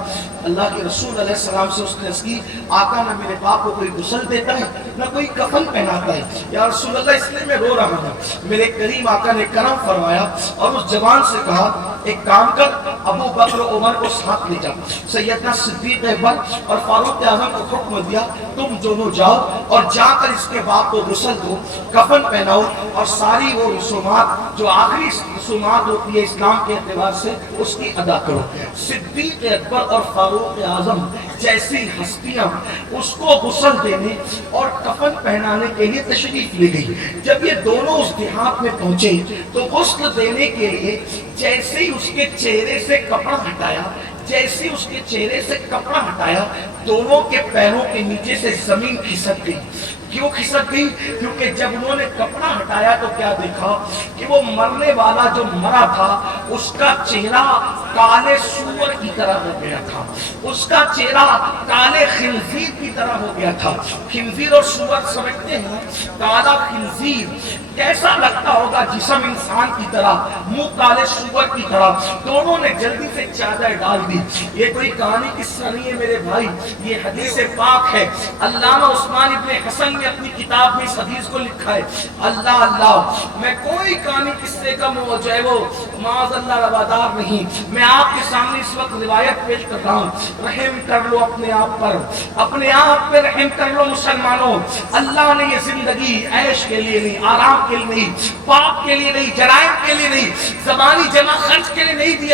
اللہ کے رسول علیہ السلام سے اس نے عرض کی آقا نہ میرے باپ کو کوئی غسل دیتا ہے نہ کوئی کفن پہناتا ہے, یا رسول اللہ اس لیے میں رو رہا ہوں. میرے کریم آقا نے کرم فرمایا اور اس جوان سے کہا ایک کام کر, ابو بکر و عمر کو ساتھ لے جا, سیدنا صدیق اکبر اور فاروق اعظم کو حکم دیا تم دونوں جاؤ اور جا کر اس کے باپ کو غسل دو, کفن پہناؤ اور ساری وہ رسومات جو آخری رسومات ہوتی ہے اسلام کے اعتبار سے اس کی ادا کرو. صدیق اکبر اور فاروق اعظم جیسی ہستیاں اس کو غسل دینے اور کفن پہنانے کے لیے تشریف لے گئی. جب یہ دونوں اس دیہات میں پہنچے تو غسل دینے کے لیے جیسے ہی اس کے چہرے سے کپڑا ہٹایا, جیسے اس کے چہرے سے کپڑا ہٹایا دونوں کے پیروں کے نیچے سے زمین کھسک گئی. کیوں کھسک گئی؟ کیونکہ جب انہوں نے کپڑا ہٹایا تو کیا دیکھا کہ وہ مرنے والا جو مرا تھا اس کا چہرہ کالے سور کی طرح ہو گیا تھا, اس کا چہرہ کالے خنزیر کی طرح ہو گیا تھا. خنزیر اور سور سمجھتے ہیں, کالا خنزیر کیسا لگتا ہوگا, جسم انسان کی طرح, منہ کالے سور کی طرح. دونوں نے جلدی سے چادر ڈال دی. یہ کوئی کہانی قصہ نہیں ہے میرے بھائی, یہ حدیث پاک ہے. علامہ عثمان ابن حسن نے اپنی کتاب میں اس حدیث کو لکھا ہے. اللہ اللہ, میں کوئی کہانی قصے کا جو ہے وہ معاذ اللہ روادار نہیں, میں آپ کے سامنے اس وقت روایت پیش کر رہا ہوں. رحم کر لو اپنے آپ پر, اپنے آپ پہ رحم کر لو مسلمانوں. اللہ نے یہ زندگی عیش کے لیے نہیں, آرام کے لیے نہیں, پاپ کے لیے نہیں, جرائم کے لیے نہیں, زبانی جمع خرچ کے لیے نہیں دی.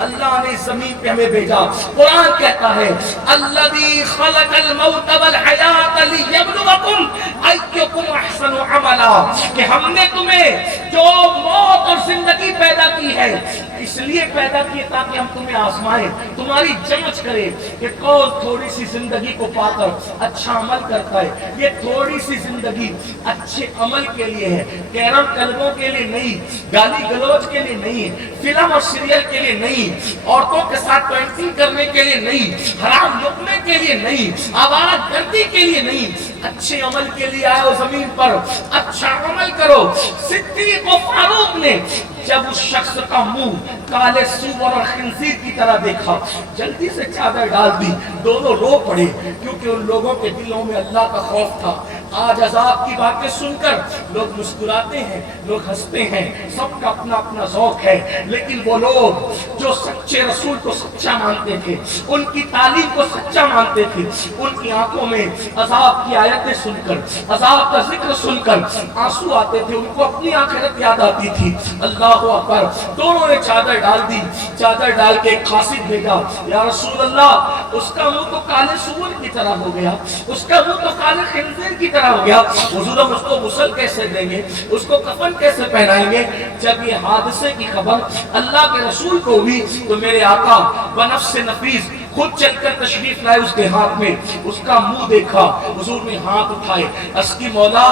اللہ نے زمین پہ ہمیں بھیجا. قرآن کہتا ہے الذی خلق الموت والحیات لیبلوکم ایکم احسن عملا, کہ ہم نے تمہیں جو موت اور زندگی پیدا کی ہے اس لیے پیدا کیے تاکہ ہم تمہیں آزمائیں, تمہاری جانچ کریں کہ کون تھوڑی سی زندگی کو پا کر اچھا عمل کرتا ہے. یہ تھوڑی سی زندگی اچھے عمل کے لیے ہے, کیرم کلبوں کے لیے نہیں, گالی گلوچ کے لیے نہیں, فلم اور سیریل کے لیے نہیں, عورتوں کے ساتھ پینٹنگ کرنے کے لیے نہیں, حرام لقمے کے لیے نہیں, آوارہ گردی کے لیے نہیں, اچھے عمل کے لیے آئے ہو زمین پر, اچھا عمل کرو. صدیق و فاروق نے جب اس شخص کا منہ کالے سور اور خنزیر کی طرح دیکھا جلدی سے چادر ڈال دی. دونوں رو پڑے کیونکہ ان لوگوں کے دلوں میں اللہ کا خوف تھا. آج عذاب کی باتیں سن کر لوگ مسکراتے ہیں, لوگ ہنستے ہیں, سب کا اپنا اپنا ذوق ہے, لیکن وہ لوگ جو سچے رسول کو سچا مانتے تھے, ان کی تعلیم کو سچا مانتے تھے, ان کی آنکھوں میں عذاب کی آیتیں سن کر, عذاب کا ذکر سن کر آنسو آتے تھے, ان کو اپنی آخرت یاد آتی تھی. اللہ اکبر. دونوں نے چادر ڈال دی. چادر ڈال کے ایک قاصد بھیجا, یا رسول اللہ اس کا منہ تو کالے سور کی طرح ہو گیا, اس کا منہ تو کالے خنزیر کی طرح ہو گیا, حضور ہم اس کو غسل کیسے دیں گے, اس کو کفن کیسے پہنائیں گے؟ جب یہ حادثے کی خبر اللہ کے رسول کو ہوئی تو میرے آقا بنفس نفیس خود چل کر تشریف لائے اس کے ہاتھ میں, اس کا منہ دیکھا, حضور نے ہاتھ اٹھائے, اس کی مولا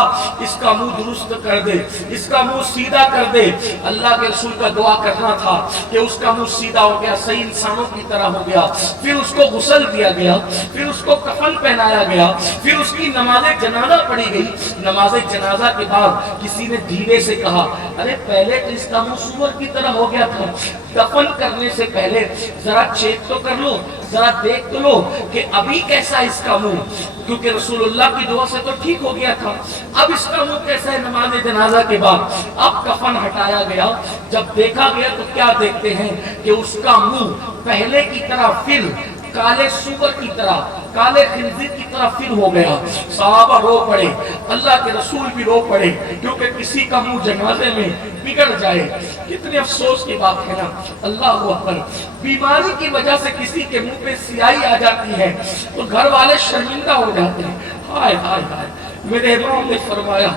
اس کا منہ درست کر دے, اس کا منہ سیدھا کر دے. اللہ کے رسول کا دعا کرنا تھا کہ اس کا منہ سیدھا ہو گیا, صحیح انسانوں کی طرح ہو گیا. پھر اس کو غسل دیا گیا, پھر اس کو کفن پہنایا گیا, پھر اس کی نماز جنازہ پڑھی گئی. نماز جنازہ کے بعد کسی نے دھیرے سے کہا ارے پہلے تو اس کا منہ سور کی طرح ہو گیا تھا, دفن کرنے سے پہلے ذرا چیک تو کر لو, ذرا دیکھ تو لو کہ ابھی کیسا اس کا منہ, کیونکہ رسول اللہ کی دعا سے تو ٹھیک ہو گیا تھا, اب اس کا منہ کیسا ہے نماز جنازہ کے بعد. اب کفن ہٹایا گیا, جب دیکھا گیا تو کیا دیکھتے ہیں کہ اس کا منہ پہلے کی طرح پھر کالے سور کی طرح, کالے خنزیر کی طرح پھر ہو گیا. صحابہ رو پڑے, اللہ کے رسول بھی رو پڑے, کیونکہ کسی کا منہ جنازے میں بگڑ جائے کتنے افسوس کی بات ہے نا. اللہ اکبر. بیماری کی وجہ سے کسی کے منہ پہ سیاہی آ جاتی ہے تو گھر والے شرمندہ ہو جاتے ہیں. ہائے ہائے ہائے, میرے امام نے فرمایا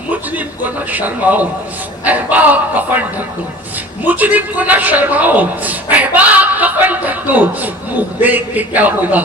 مجرم کو نہ شرماؤ, احباب کفن ڈھک دو. مجرم کو نہ شرماؤ, احباب کفن ڈھک دو. منہ دیکھ کے کیا ہوگا,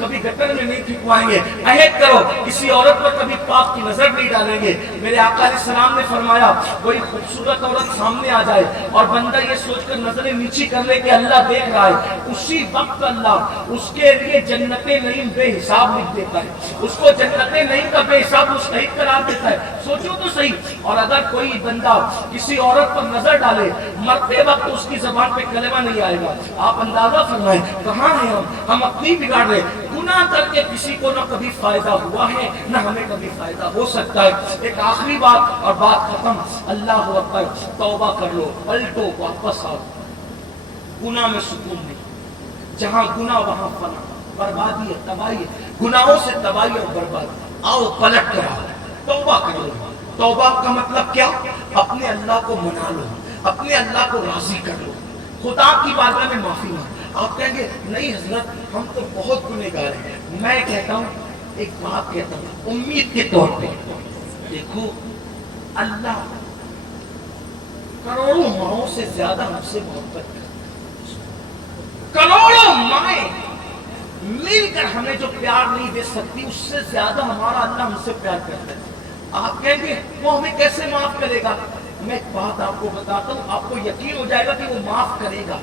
کبھی گٹر میں نہیں پھینکوائیں گے. عہد کرو کسی عورت پر کبھی پاپ کی نظر نہیں ڈالیں گے. میرے آقا علیہ السلام نے فرمایا کوئی خوبصورت عورت سامنے آ جائے اور بندہ یہ سوچ کر نظریں نیچی کر لے کہ اللہ دیکھ رہا ہے, اسی وقت اللہ اس کے لیے جنت نعیم بے حساب لکھ دیتا ہے, اس کو جنت نعیم کا بے حساب مستحق قرار دیتا ہے. سوچو تو صحیح. اور اگر کوئی بندہ کسی عورت پر نظر ڈالے مرتے وقت اس کی زبان پہ کلمہ نہیں آئے گا, آپ اندازہ فرمائیں کہاں ہیں ہم اپنی بگاڑ رہے. گناہ کر کے کسی کو نہ کبھی فائدہ ہوا ہے نہ ہمیں کبھی فائدہ ہو سکتا ہے. ایک آخری بات اور بات ختم. اللہ اکبر, توبہ کر لو, پلٹو, واپس آؤ. گناہ میں سکون نہیں, جہاں گناہ وہاں فنا, بربادی ہے, تباہی ہے. گناہوں سے تباہی اور بربادی. آؤ پلٹ کر آؤ, توبہ کر لو. توبہ کا مطلب کیا؟ اپنے اللہ کو منا لو, اپنے اللہ کو راضی کر لو, خدا کی بارگاہ میں معافی مانگو. آپ کہیں گے نہیں حضرت ہم تو بہت گنہگار ہیں. میں کہتا ہوں ایک بات کہتا ہوں امید کے طور پہ, دیکھو اللہ کروڑوں ماؤں سے زیادہ ہم سے محبت کرتا ہے. کروڑوں مائیں مل کر ہمیں جو پیار نہیں دے سکتی اس سے زیادہ ہمارا اللہ ہم سے پیار کرتا ہے. آپ کہیں گے وہ ہمیں کیسے معاف کرے گا؟ میں ایک بات آپ کو بتاتا ہوں, آپ کو یقین ہو جائے گا کہ وہ معاف کرے گا.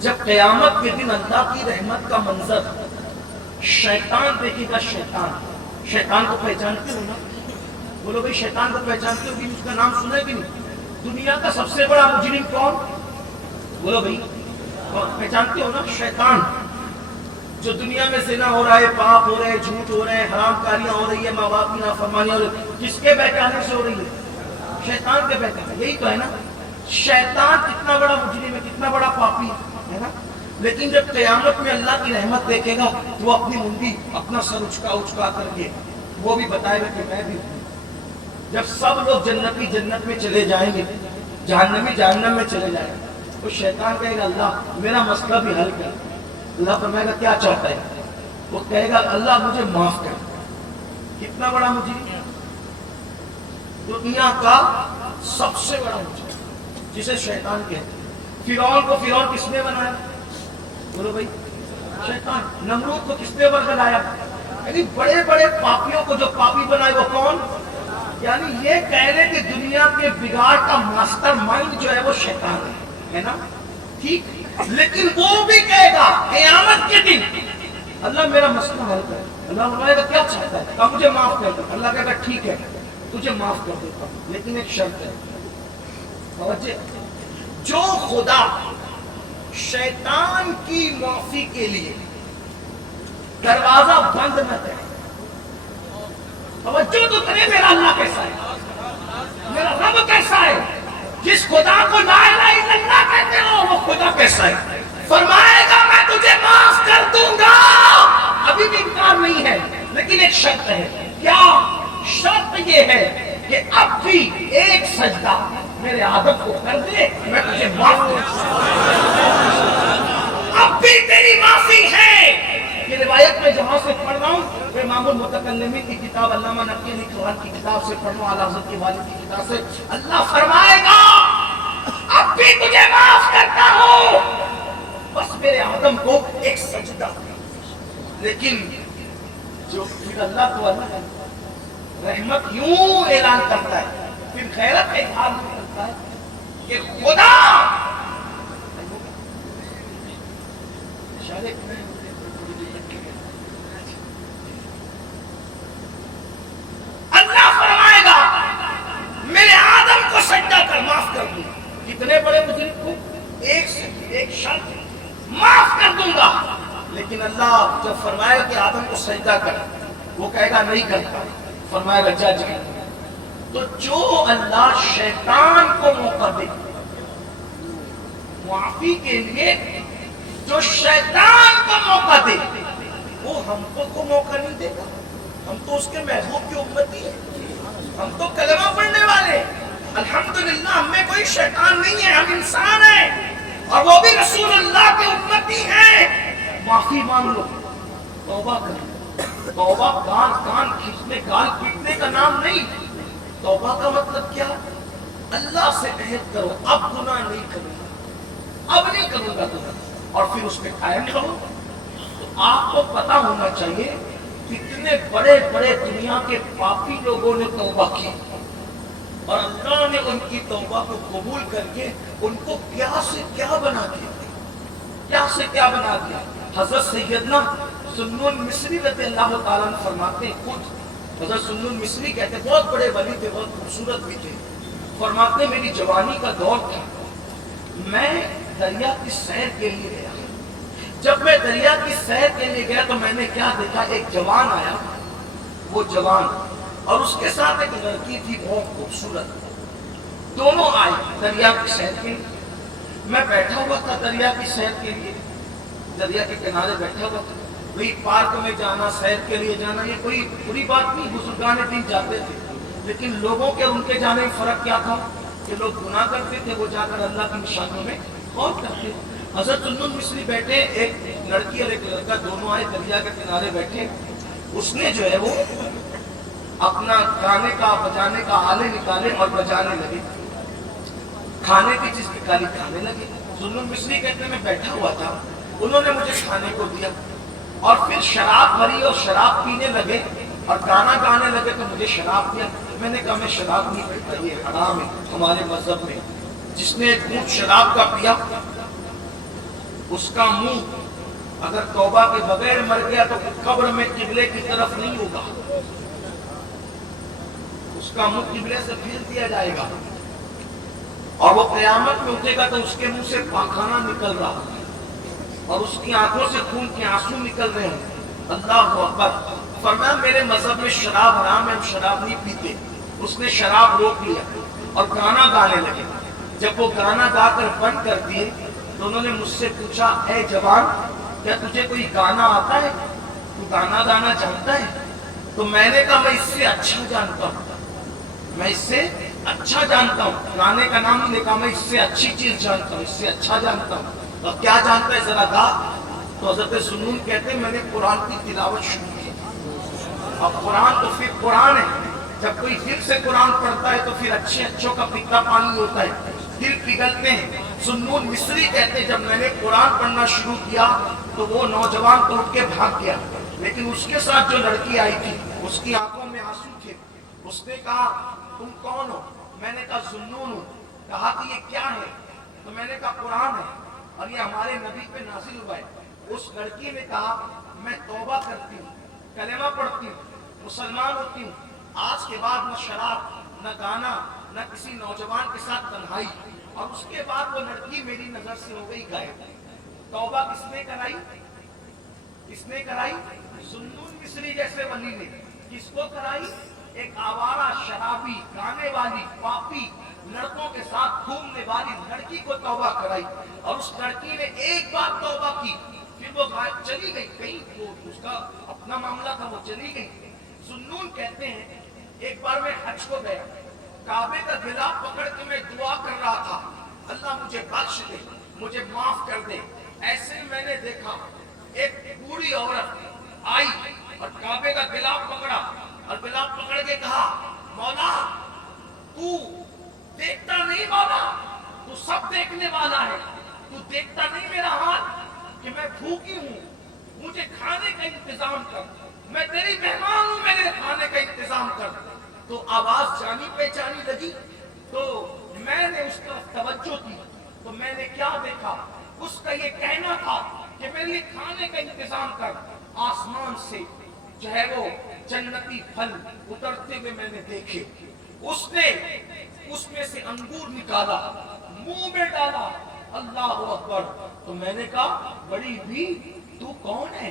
جب قیامت کے دن اللہ کی رحمت کا منظر شیطان دیکھے گا. شیطان کو پہچانتے ہو نا؟ بولو بھائی شیطان کو پہچانتے ہو کہ اس کا نام سنا ہے کہ نہیں؟ دنیا کا سب سے بڑا مجرم کون؟ بولو بھائی پہچانتے ہو نا؟ شیطان. جو دنیا میں زنا ہو رہا ہے, پاپ ہو رہے ہیں, جھوٹ ہو رہے ہیں, حرام کاریاں ہو رہی ہے, ماں باپ کی نافرمانی ہو رہی ہے, کس کے بہکانے سے ہو رہی ہے؟ شیطان کے بہکانے. یہی تو ہے نا, شیطان کتنا بڑا مجرم ہے, کتنا بڑا پاپی ہے نا. لیکن جب قیامت میں اللہ کی رحمت دیکھے گا تو وہ اپنی منڈی, اپنا سر اچکا کر کے وہ بھی بتائے گا کہ میں بھی ہوں. جب سب لوگ جنتی جنت میں چلے جائیں گے, جہنمی جہنم میں چلے جائیں گے, تو شیطان کہے گا اللہ میرا مسئلہ بھی حل کر. اللہ فرمائے گا کیا چاہتا ہے؟ وہ کہے گا اللہ مجھے معاف کر. کتنا بڑا مجرم ہے, دنیا کا سب سے بڑا مجرم جسے شیطان کہتے ہیں. فرعون کو فرعون کس نے بنایا؟ بولو بھائی شیطان. نمرود کو کس نے بنایا؟ یعنی بڑے بڑے پاپیوں کو جو پاپی بنائے وہ کون؟ یعنی یہ کہہ رہے کہ دنیا کے بگاڑ کا ماسٹر مائنڈ جو ہے وہ شیطان ہے نا. ٹھیک, لیکن وہ بھی کہے گا قیامت کے دن اللہ میرا مسئلہ حل کر. اللہ فرمائے گا کیا چاہتا ہے؟ کہا مجھے معاف کر دو. اللہ کہے گا ٹھیک ہے تجھے معاف کر دیتا ہوں, لیکن ایک شرط ہے. توجہ, جو خدا شیطان کی معافی کے لیے دروازہ بند نہ کرے. توجہ تو کرے, میرا اللہ کیسا ہے, میرا رب کیسا ہے. جس خدا کو لا الہ الا اللہ کہتے ہو وہ خدا کیسا ہے. فرمائے گا میں تجھے معاف کر دوں گا. ابھی بھی انکار نہیں ہے, لیکن ایک شرط ہے. کیا شرط؟ یہ ہے کہ اب بھی ایک سجدہ میرے آدم کو کر دے, میں تجھے معاف کر دوں. اب بھی تیری معافی ہے. یہ روایت میں جہاں سے پڑھ رہا ہوں امام المتکلمین کی کتاب علامہ نقی علی قرآن کی کتاب سے پڑھ رہا ہوں, اعلیٰ حضرت کے والد کی کتاب سے. اللہ فرمائے گا اب بھی تجھے معاف کرتا ہوں, بس میرے آدم کو ایک سجدہ. لیکن جو پھر اللہ کو اللہ رحمت یوں اعلان کرتا ہے, پھر خیرت کا اظہار کرتا ہے کہ خدا اللہ فرمائے گا میرے آدم کو سجدہ کر, معاف کر دوں. کتنے بڑے مجرم کو ایک شرط, معاف کر دوں گا. لیکن اللہ جب فرمائے گا کہ آدم کو سجدہ کر, وہ کہے گا نہیں کرتا. فرمائے گا جج کر. تو جو اللہ شیطان کو موقع دے معافی کے لیے, جو شیطان کو موقع دے, وہ ہم کو موقع نہیں دے گا. ہم تو اس کے محبوب کی امتی ہیں, ہم تو کلمہ پڑھنے والے. الحمدللہ ہم میں کوئی شیطان نہیں ہے, ہم انسان ہیں, اور وہ بھی رسول اللہ کے امتی ہیں. معافی مانگ لو, توبہ کر. توبہ کان کھینچنے, گال پیٹنے کا نام نہیں. توبہ کا مطلب کیا؟ اللہ سے عہد کرو اب گناہ نہیں کروں گا, اب نہیں کروں گا گناہ, اور پھر اس پہ قائم رہو. آپ کو پتا ہونا چاہیے کتنے بڑے بڑے دنیا کے پاپی لوگوں نے توبہ کی اور اللہ نے ان کی توبہ کو قبول کر کے ان کو کیا سے کیا بنا دیا، کیا سے کیا بنا دیا۔ حضرت سیدنا سنون مصری رضی اللہ تعالیٰ عنہ فرماتے ہیں، خود حضرت سنون مصری کہتے ہیں بہت بڑے ولی تھے، بہت خوبصورت بھی تھے، فرماتے ہیں میری جوانی کا دور تھا، میں دریا کی سیر کے لیے گیا، جب میں دریا کی سیر کے لیے گیا تو میں نے کیا دیکھا، ایک جوان آیا، وہ جوان اور اس کے ساتھ ایک لڑکی تھی بہت خوبصورت، دونوں آئے دریا کی سیر کے لیے۔ میں بیٹھا ہوا تھا دریا کی سیر کے لیے، دریا کے کنارے بیٹھا ہوا تھا، وہی پارک میں جانا، سیر کے لیے جانا یہ کوئی بری بات نہیں، بزرگان دین جاتے تھے، لیکن لوگوں کے اور ان کے جانے میں فرق کیا تھا کہ لوگ گناہ کرتے تھے، وہ جا کر اللہ کی نشانیوں میں غور کرتے۔ حضرت سنون مصری بیٹھے، ایک لڑکی اور ایک لڑکا دونوں آئے دریا کے کنارے بیٹھے، اس نے جو ہے وہ اپنا گانے کا بجانے کا آلے نکالے اور بجانے لگے، کھانے کی چیز نکالی کھانے لگے۔ سنون مصری کہتے ہیں میں بیٹھا ہوا تھا، انہوں نے مجھے کھانے کو دیا اور پھر شراب بھری اور شراب پینے لگے اور گانا گانے لگے تو مجھے شراب دیا۔ میں نے کہا میں شراب نہیں پیتا، یہ حرام ہے ہمارے مذہب میں، جس نے ایک گھونٹ شراب کا پیا اس کا منہ اگر توبہ کے بغیر مر گیا تو قبر میں قبلے کی طرف نہیں ہوگا، اس کا منہ قبلے سے پھیر دیا جائے گا اور وہ قیامت میں اٹھے گا تو اس کے منہ سے پاخانہ نکل رہا اور اس کی آنکھوں سے خون کے آنسو نکل رہے ہیں۔ اللہ اکبر۔ فرمایا میرے مذہب میں شراب حرام ہے، ہم شراب نہیں پیتے۔ اس نے شراب روک لیا اور گانا گانے لگے۔ جب وہ گانا گا کر بند کر دیے تو انہوں نے مجھ سے پوچھا اے جوان کیا تجھے کوئی گانا آتا ہے، تو گانا گانا جانتا ہے؟ تو میں نے کہا میں اس سے اچھا جانتا ہوں، میں اس سے اچھا جانتا ہوں، گانے کا نام نہیں لکھا، میں اس سے اچھی چیز جانتا ہوں، اس سے اچھا جانتا ہوں۔ اور کیا جانتا ہے ذرا گا؟ تو حضرت سنون کہتے ہیں میں نے قرآن کی تلاوت شروع کی۔ اب قرآن تو پھر قرآن ہے، جب کوئی دل سے قرآن پڑھتا ہے تو پھر اچھے اچھوں کا پیتا پانی ہوتا ہے، دل پگھلتے ہیں۔ سنون مصری کہتے ہیں جب میں نے قرآن پڑھنا شروع کیا تو وہ نوجوان تو اٹھ کے بھاگ گیا، لیکن اس کے ساتھ جو لڑکی آئی تھی اس کی آنکھوں میں آنسو تھے۔ اس نے کہا تم کون ہو؟ میں نے کہا سنون ہوں۔ کہا کہ یہ کیا ہے؟ تو میں نے کہا قرآن ہے اور یہ ہمارے نبی پہ نازل ہوا ہے۔ اس لڑکی نے کہا میں توبہ کرتی ہوں، کلمہ پڑھتی ہوں، مسلمان ہوتی ہوں، آج کے بعد نہ شراب نہ گانا نہ کسی نوجوان کے ساتھ تنہائی۔ اور اس کے بعد وہ لڑکی میری نظر سے ہو گئی غائب۔ توبہ کس نے کرائی؟ کس نے کرائی؟ سنون مصری جیسے ولی نے۔ کس کو کرائی؟ ایک آوارہ شرابی گانے والی پاپی لڑکوں کے ساتھ گھومنے والی لڑکی کو توبہ کرائی، اور اس لڑکی نے ایک بار توبہ کی پھر وہ چلی گئی کہیں، وہ اس کا اپنا معاملہ تھا، وہ چلی گئی۔ سنون کہتے ہیں ایک بار میں حج کو گیا، کعبے کا غلاف پکڑ کے میں دعا کر رہا تھا اللہ مجھے بخش دے، مجھے معاف کر دے۔ ایسے میں نے دیکھا ایک بوڑھی عورت آئی اور کعبے کا غلاف پکڑا اور غلاف پکڑ کے کہا مولا تو دیکھتا نہیں، مولا تو سب دیکھنے والا ہے، تو دیکھتا نہیں میرا حال کہ میں بھوکی ہوں، مجھے کھانے کا انتظام کر، میں تیری مہمان ہوں، میرے کھانے کا انتظام کر۔ تو آواز جانی پہچانی لگی تو میں نے اس طرف توجہ کی تو میں نے کیا دیکھا، اس کا یہ کہنا تھا کہ میرے لیے کھانے کا انتظام کر۔ آسمان سے جو ہے وہ جنتی پھل اترتے ہوئے میں نے دیکھے، اس نے اس میں سے انگور نکالا، منہ میں ڈالا، اللہ اکبر۔ تو میں نے کہا بڑی بھی تو کون ہے،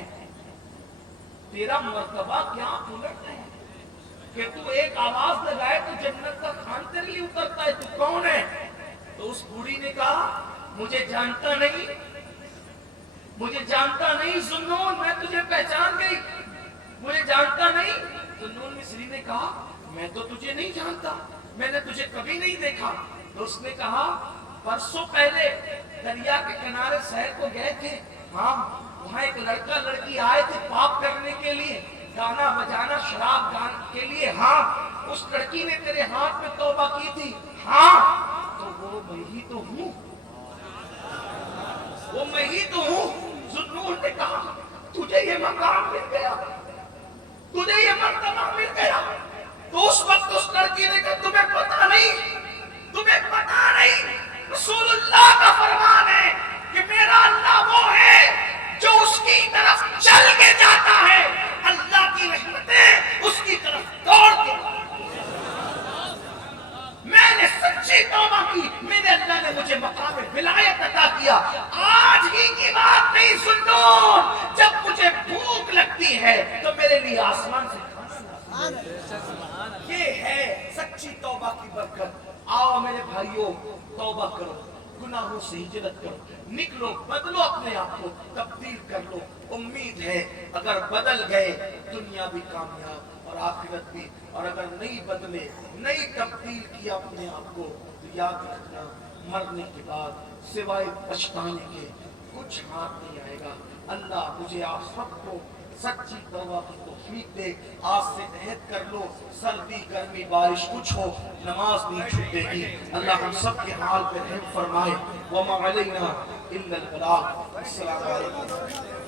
تیرا مرتبہ کیا الٹ ہے کہ تو ایک آواز لگائے تو جنت کا کھان تیرے لیے اترتا ہے، تو کون ہے؟ تو اس بوڑھی نے کہا مجھے جانتا نہیں، مجھے جانتا نہیں سنون، میں تجھے پہچان گئی، مجھے جانتا نہیں۔ سنون مصری نے کہا میں تو تجھے نہیں جانتا، میں نے تجھے کبھی نہیں دیکھا۔ تو اس نے کہا پرسوں پہلے دریا کے کنارے سیر کو گئے تھے، ہاں وہاں ایک لڑکا لڑکی آئے تھے پاپ کرنے کے لیے، گانا بجانا شراب گانے کے لیے، ہاں اس لڑکی نے تیرے ہاتھ میں توبہ کی تھی، ہاں تو وہ میں ہی تو ہوں، وہ میں ہی تو ہوں۔ سنون نے کہا تجھے یہ مقام مل گیا, تجھے یہ مرتبہ مل گیا, تو اس وقت اس لڑکی نے کہا تمہیں پتا نہیں, رسول اللہ کا فرمان ہے کہ میرا اللہ وہ ہے جو اس کی طرف چل کے جاتا ہے, اللہ کی رحمتیں اس کی طرف دوڑ کے. میں نے سچی توبہ کی, میرے اللہ نے مجھے مقام ولایت عطا کیا. آج ہی کی بات نہیں سنو, جب مجھے بھوک لگتی ہے تو میرے لیے آسمان سے کھانا لاتا. یہ ہے سچی توبہ کی برکت. آؤ میرے بھائیوں, توبہ کرو, گناہوں سے ہجرت کرو, نکلو, بدلو اپنے آپ کو, تبدیل کر لو. امید ہے اگر بدل گئے دنیا بھی کامیاب اور آخرت بھی, اور اگر نہیں بدلے, نہیں تبدیل کیا اپنے آپ کو, تو یاد رکھنا مرنے کے بعد سوائے پچھتانے کے کچھ ہاتھ نہیں آئے گا. اللہ مجھے آپ سب کو سچی توبہ کی توفیق دے. آج سے عہد کر لو, سردی گرمی بارش کچھ ہو, نماز نہیں چھوٹے گی. اللہ ہم سب کے حال پہ رحم فرمائے. وما علینا الا البلاغ. السلام علیکم.